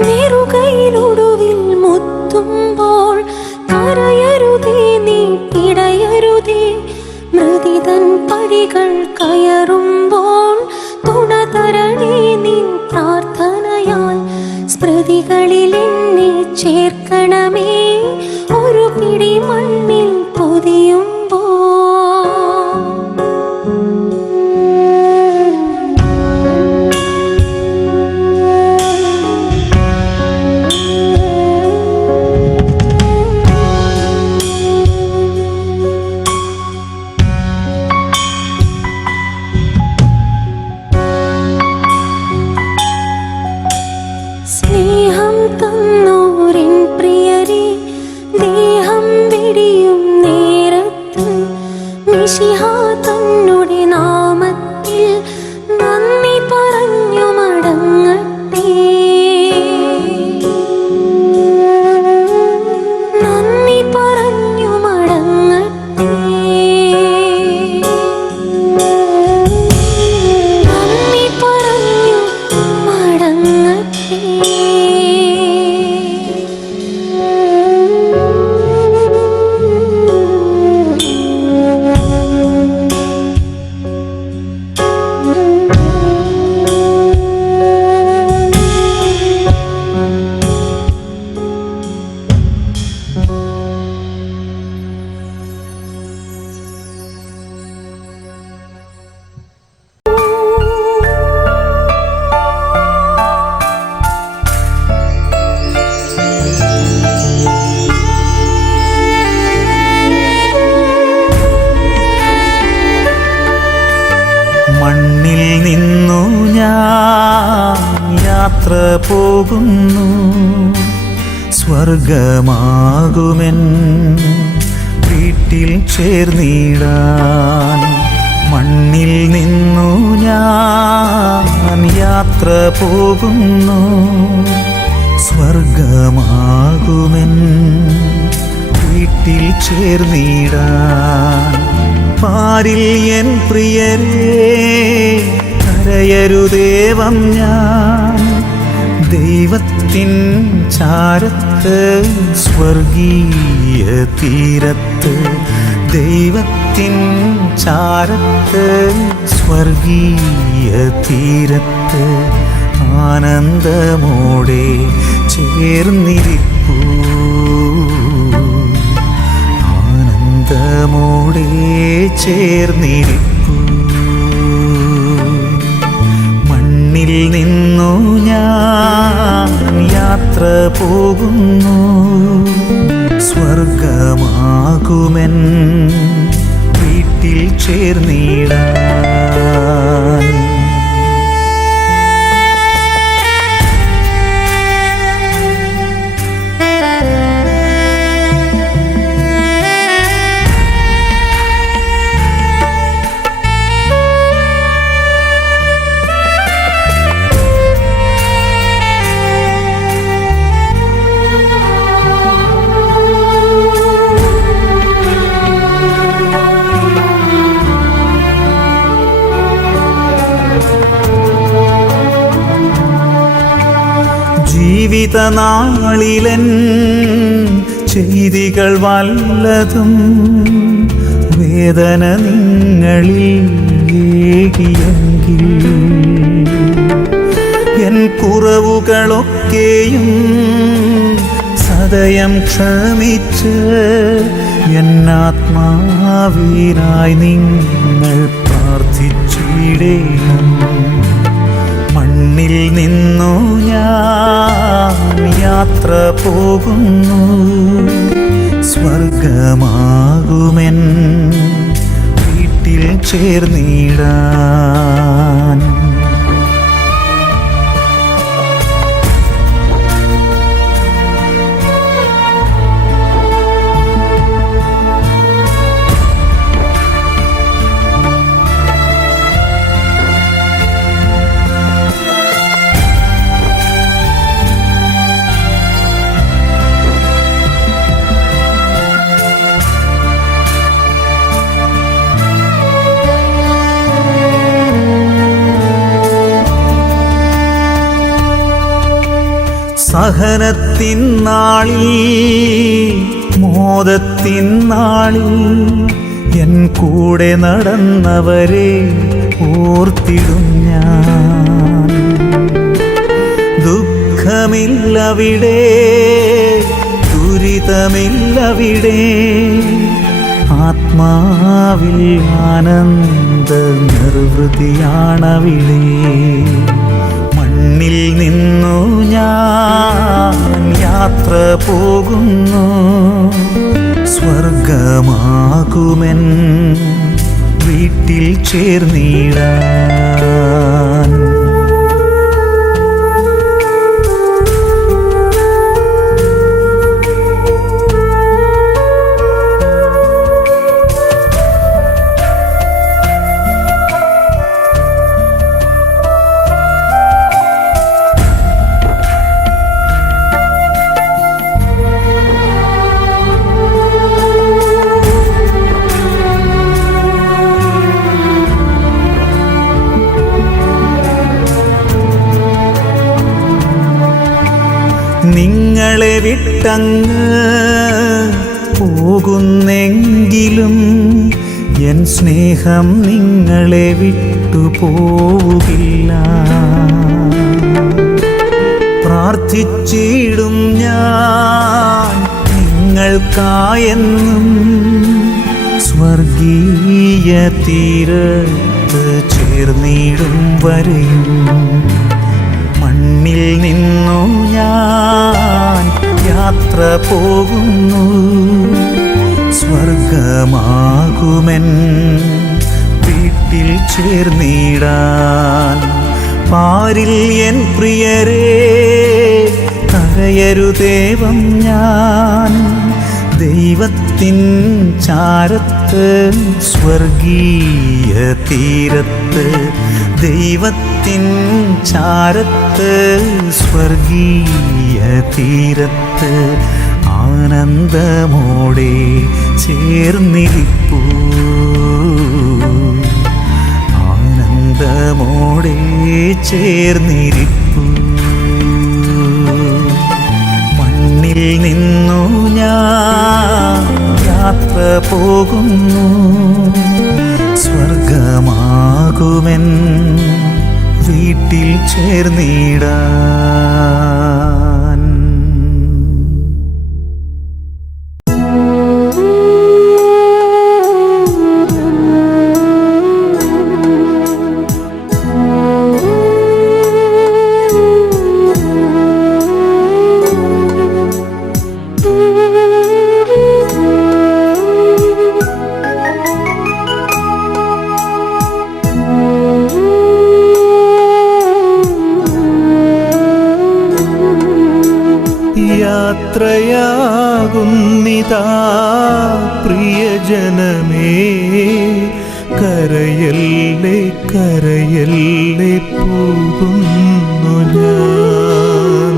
നെറുകയിലൊടുവിൽ മുത്തുമ്പോൾ കരയരുതേ, നീ പിടയരുതേ. മൃതിതൻ പടികൾ കയറുമ്പോൾ തുണ തരണേ നിൻ പ്രാർത്ഥനയാൽ. സ്മൃതികളിൽ എന്നെ ചേർക്കണമേ, ഒരു പിടി മണ്ണിൽ പൊതിയുമ്പോൾ. സ്നേഹം തന്നോരിൻ പ്രിയരെ, ദേഹം വെടിയും നേരത്ത് മിശിഹ തന്നുടെ നാമത്തിൽ നന്ദി പറഞ്ഞു മടങ്ങട്ടെ. നന്ദി പറഞ്ഞു മടങ്ങട്ടെ. നന്ദി പറഞ്ഞു മടങ്ങട്ടെ. മണ്ണിൽ നിന്നു ഞാൻ യാത്ര പോകുന്നു. സ്വർഗമാകുമെൻ വീട്ടിൽ ചേർന്നിടാൻ. മണ്ണിൽ നിന്നു ഞാൻ യാത്ര പോകുന്നു. സ്വർഗമാകുമെൻ വീട്ടിൽ ചേർന്നിടാൻ. പാരിൽ എൻ പ്രിയരേ കരയരുദേവം ഞാൻ. ദൈവത്തിൻ ചാരത്ത് സ്വർഗീയ തീരത്ത്. ദൈവത്തിൻ ചാരത്ത് സ്വർഗീയ തീരത്ത് ആനന്ദമോടെ ചേർന്നിരിപ്പൂ. ആനന്ദമോടെ ചേർന്നിരിപ്പൂ. മണ്ണിൽ നിന്നു ഞാൻ യാത്ര പോകുന്നു. സ്വർഗമാകുമെൻ വീട്ടിൽ ചേർന്നിടാൻ. ജീവിതനാളിലൻ ചെയ്തികൾ വല്ലതും വേദന നിങ്ങളിൽ ഏകിയെങ്കിൽ എൻ കുറവുകളൊക്കെയും സദയം ക്ഷമിച്ച് എന്നാത്മാവിനായി നിങ്ങൾ പ്രാർത്ഥിച്ചിടേണം. മണ്ണിൽ നിന്നു ഞാൻ യാത്ര പോകുന്നു, സ്വർഗമാകുമെൻ വീട്ടിൽ ചേർന്നിടാൻ. സഹനത്തിൻ നാളിൽ മോദത്തിൻ നാളിൽ എൻ കൂടെ നടന്നവരെ ഓർത്തിടും ഞാൻ. ദുഃഖമില്ലവിടെ, ദുരിതമില്ലവിടെ, ആത്മാവിൽ ആനന്ദ നിർവൃതിയാണവിടെ. മണ്ണിൽ നിന്നു ഞാൻ യാത്ര പോകുന്നു, സ്വർഗമാകുമെൻ വീട്ടിൽ ചേർന്നിടാൻ. നിങ്ങളെ വിട്ടങ്ങ് പോകുന്നെങ്കിലും എൻ സ്നേഹം നിങ്ങളെ വിട്ടു പോവുകില്ല. പ്രാർത്ഥിച്ചിടും ഞാൻ നിങ്ങൾക്കായെന്നും, സ്വർഗീയ തീരത്ത് ചേർന്നിടും വരെയും. മണ്ണിൽ നിന്നു ഞാൻ യാത്ര പോകുന്നു, സ്വർഗമാകുമെൻ വീട്ടിൽ ചേർന്നിടാൻ. പാരിൽ എൻ പ്രിയരേ കരയരുദേവം ഞാൻ, ദൈവത്തിൻ ചാരത്ത് സ്വർഗീയ തീരത്ത്, ദൈവത്തിൻ ചാരത്ത് സ്വർഗീയ തീരത്ത് ആനന്ദമോടെ ചേർന്നിരിപ്പൂ, ആനന്ദമോടെ ചേർന്നിരിപ്പൂ. മണ്ണിൽ നിന്നു ഞാൻ യാത്ര പോകുന്നു, സ്വർഗമാകുമെൻ വീട്ടിൽ ചേർന്നിടാൻ. യാത്രയാകുന്നിതാ പ്രിയജനമേ, കരയല്ലേ കരയല്ലേ പോകുന്നു ഞാൻ.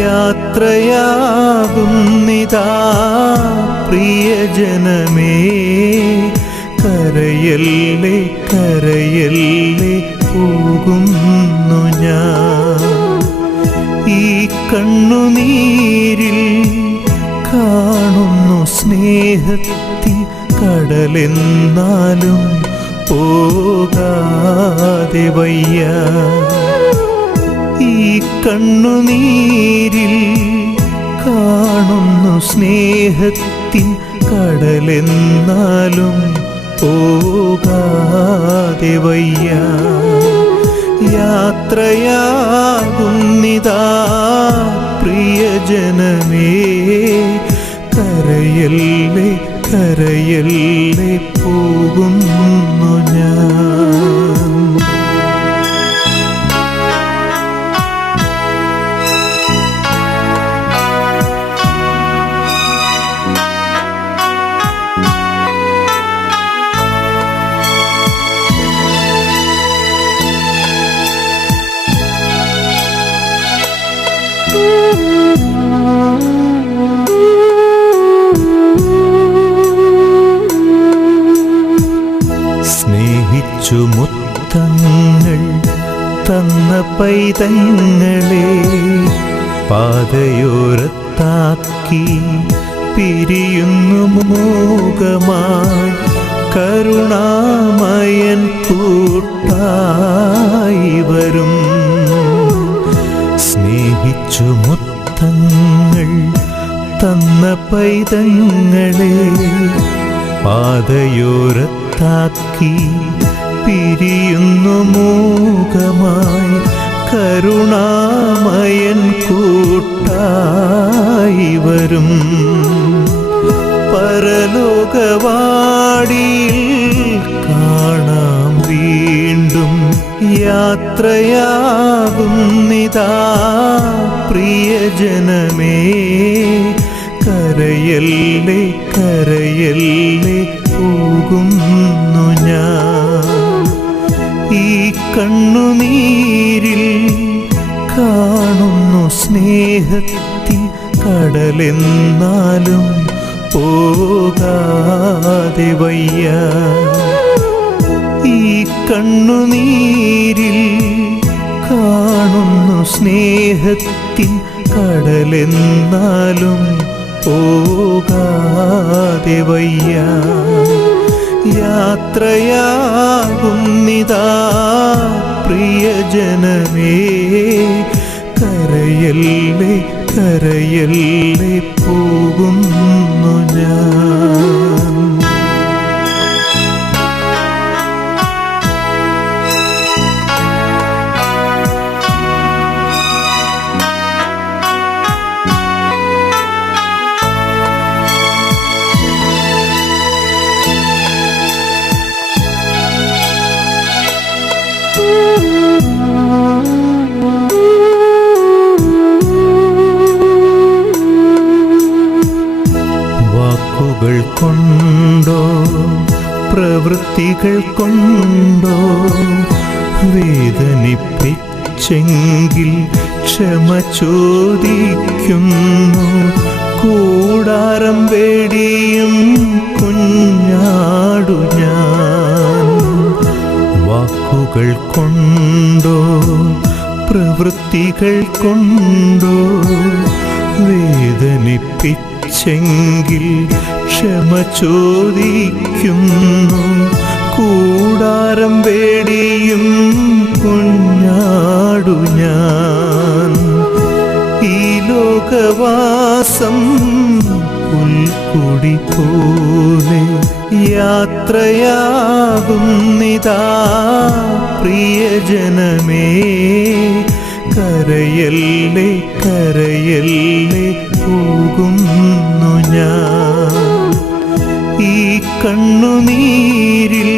യാത്രയാകുന്നിതാ പ്രിയജനമേ, കരയല്ലേ കരയല്ലേ പോകുന്നു ഞാൻ. ഈ കണ്ണുനീരിൽ കാണുന്നു സ്നേഹത്തിൻ കടലെന്നാലും പോകാതെ വയ്യ. ഈ കണ്ണുനീരിൽ കാണുന്നു സ്നേഹത്തിൻ കടലെന്നാലും പോകാതെ വയ്യ. യാത്രയാകുന്നിതാ പ്രിയജനമേ, കരയല്ലേ കരയല്ലേ പോകുന്നു ഞാൻ. സ്നേഹിച്ചു മുത്തങ്ങൾ തന്ന പൈതങ്ങളെ പാതയോരത്താക്കി പിരിയുന്നു മോഹമായി കരുണാമയൻ കൂട്ടായി വരും. സ്നേഹിച്ചു മുത്തങ്ങൾ തന്ന പൈതങ്ങളെ പാതയോരത്താക്കി പിരിയുന്നു മൂകമായി കരുണാമയൻ കൂട്ടായി വരും. പരലോകവാടിയിൽ കാണാം വീണ്ടും, യാത്രയാകുന്നിതാ പ്രിയജനമേ, കരയല്ലേ കരയല്ലേ പോകുന്നു ഞാൻ. ഈ കണ്ണുനീരിൽ കാണുന്നു സ്നേഹത്തിൻ കടലെന്നാലും പോകാതെ വയ്യ. ഈ കണ്ണുനീരിൽ കാണുന്നു സ്നേഹത്തിൻ കടലെന്നാലും പോകാതെ വയ്യ. യാത്രയാകുന്നിതാ പ്രിയജനമേ, കരയല്ലേ കരയല്ലേ പോകുന്നു ഞാൻ. വാക്കുകൾ കൊണ്ടോ പ്രവൃത്തികൾ കൊണ്ടോ വേദനിപ്പിച്ചെങ്കിൽ ക്ഷമ ചോദിക്കുന്നു. കൂടാരം വേടിയും കുഞ്ഞാടു ഞാൻ. വാക്കുകൾ കൊണ്ടോ പ്രവൃത്തികൾ കൊണ്ടോ വേദനിപ്പിച്ചെങ്കിൽ ക്ഷമ ചോദിക്കുന്നു. കൂടാരം വേടിയും കുഞ്ഞാടു ഞാൻ. ഈ ലോകവാസം പുൽക്കൊടി പോലെ യാത്രയാകുന്നിതാ പ്രിയജനമേ, കരയല്ലേ കരയല്ലേ പോകുന്നു ഞാൻ. ഈ കണ്ണുനീരിൽ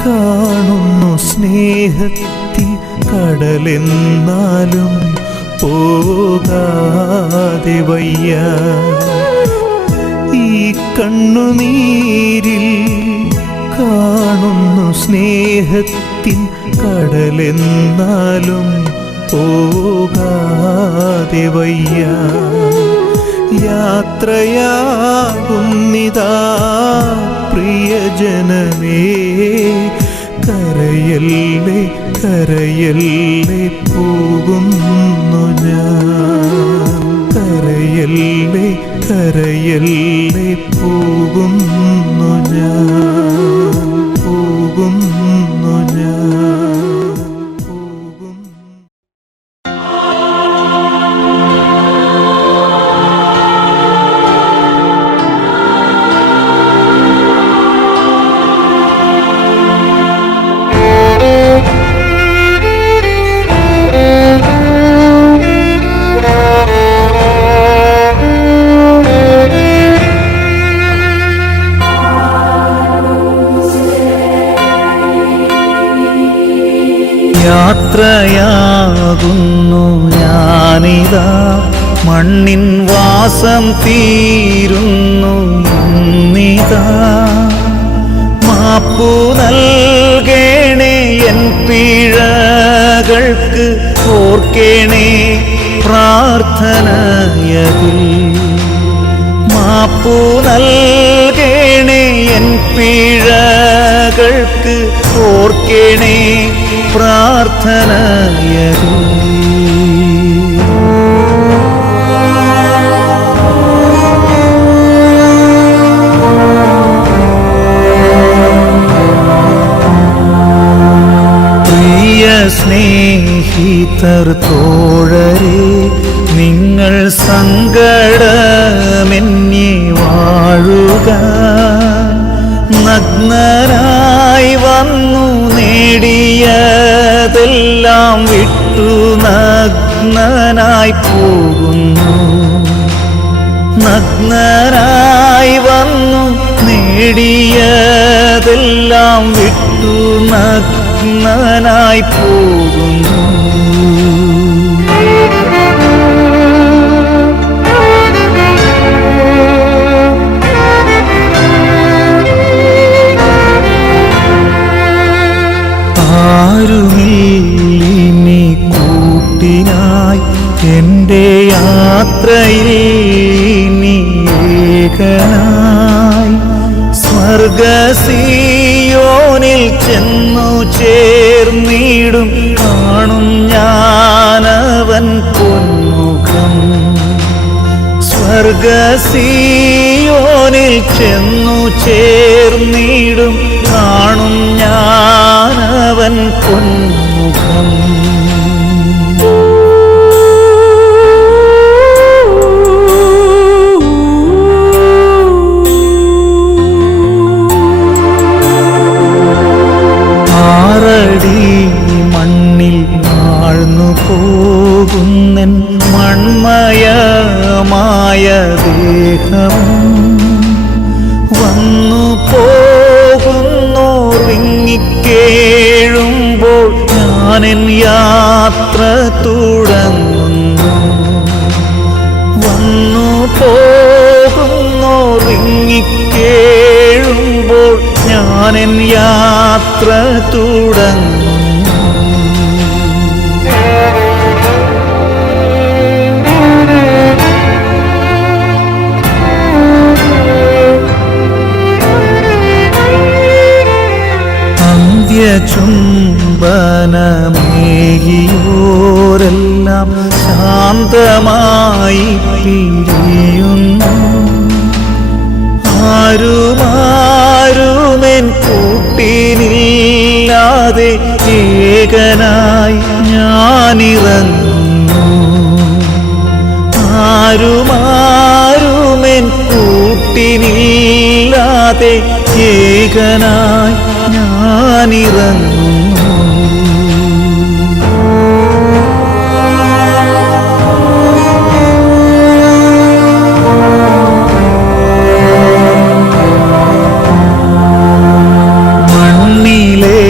കാണുന്നു സ്നേഹത്തിൻ കടലെന്നാലും പോകാതെ വയ്യ. ഈ കണ്ണുനീരിൽ കാണുന്നു സ്നേഹത്തിൻ കടലെന്നാലും പോകാതെ വയ്യ. യാത്രയാകുന്നിതാ പ്രിയജനമേ, കരയല്ലേ കരയല്ലേ പോകുന്നു ഞാൻ. കരയല്ലേ കരയല്ലേ പോകുന്നു ഞാൻ, പോകുന്നു ഞാൻ, പോകുന്നു. യാത്രയാകുന്നു ഞാനിതാ, മണ്ണിൻ വാസം തീരുന്നു ഇന്നിതാ. മാപ്പു നൽകേണേ എൻ പിഴകൾക്ക്, ഓർക്കേണേ പ്രാർത്ഥനയതിൽ. മാപ്പു നൽകേണേ എൻ പിഴകൾക്ക്, ഓർക്കേണേ പ്രാർത്ഥനയതിൽ. പ്രിയ സ്നേഹിതർ തോഴരേ, നിങ്ങൾ സങ്കടമെന്നെ വാഴുക. നഗ്നനായി വന്നു നേടിയതെല്ലാം വിട്ടു നഗ്നനായി പോകുന്നു. നഗ്നനായി വന്നു നേടിയതെല്ലാം വിട്ടു നഗ്നനായി പോകുന്നു. ആരുമില്ലിനി കൂട്ടിനായി എൻ്റെ യാത്രയിൽ നീ ഏകനായി. സ്വർഗസിയോനിൽ ചെന്നു ചേർന്നിടും, കാണും ഞാനവൻ പൊന്മുഖം. സ്വർഗസിയോനിൽ ചെന്നു ചേർന്നിടും, കാണും ഞാനവൻ പൊന്മുഖം. ആറടി മണ്ണിൽ ആഴ്ന്നു പോകുന്നൻ മൺമയമായ ദേഹം വന്നു പോകുന്നോർ വിങ്ങിക്കേഴുമ്പോൾ ഞാനെൻ യാത്ര തുടങ്ങുന്നു. വന്നു പോകുന്നോർ വിങ്ങിക്കേഴുമ്പോൾ ഞാനെൻ യാത്ര തുടങ്ങുന്നു. ചുംബനമേകിയോരെല്ലാം ശാന്തമായി പിരിയുന്നു. ആരുമാരുമെൻ കൂട്ടിനില്ലാതെ ഏകനായി ഞാനിറങ്ങുന്നു. ആരുമാരുമെൻ കൂട്ടിനില്ലാതെ ഏകനായി ഞാനിറങ്ങുന്നു. മണ്ണിലെ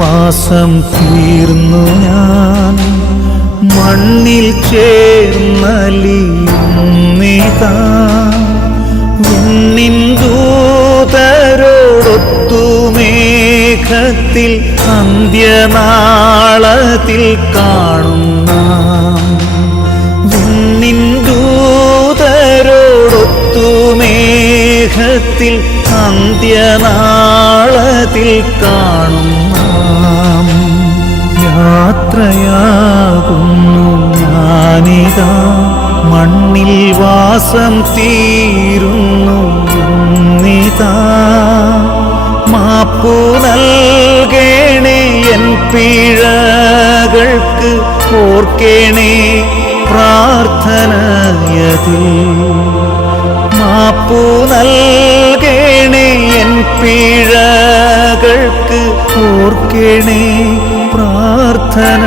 വാസം തീർന്നു ഞാൻ, മണ്ണിൽ ചേർന്നലിയുന്നിതാ. വിണ്ണിൻ ദൂതരോടൊത്തു മേഘത്തിൽ അന്ത്യനാളത്തിൽ കാണുന്നു. നാം വിണ്ണിൻ ദൂതരോടൊത്തുമേഘത്തിൽ അന്ത്യനാളത്തിൽ കാണും നാം. യാത്രയാകുന്നു ഞാനിതാ, മണ്ണിൽ വാസം തീരുന്നു ഇന്നിതാ. മാപ്പു നൽകേണേ എൻ പിഴകൾക്ക്, ഓർക്കേണേ പ്രാർത്ഥനയതിൽ. മാപ്പു നൽകേണേ എൻ പിഴകൾക്ക്, ഓർക്കേണേ പ്രാർത്ഥനയതിൽ.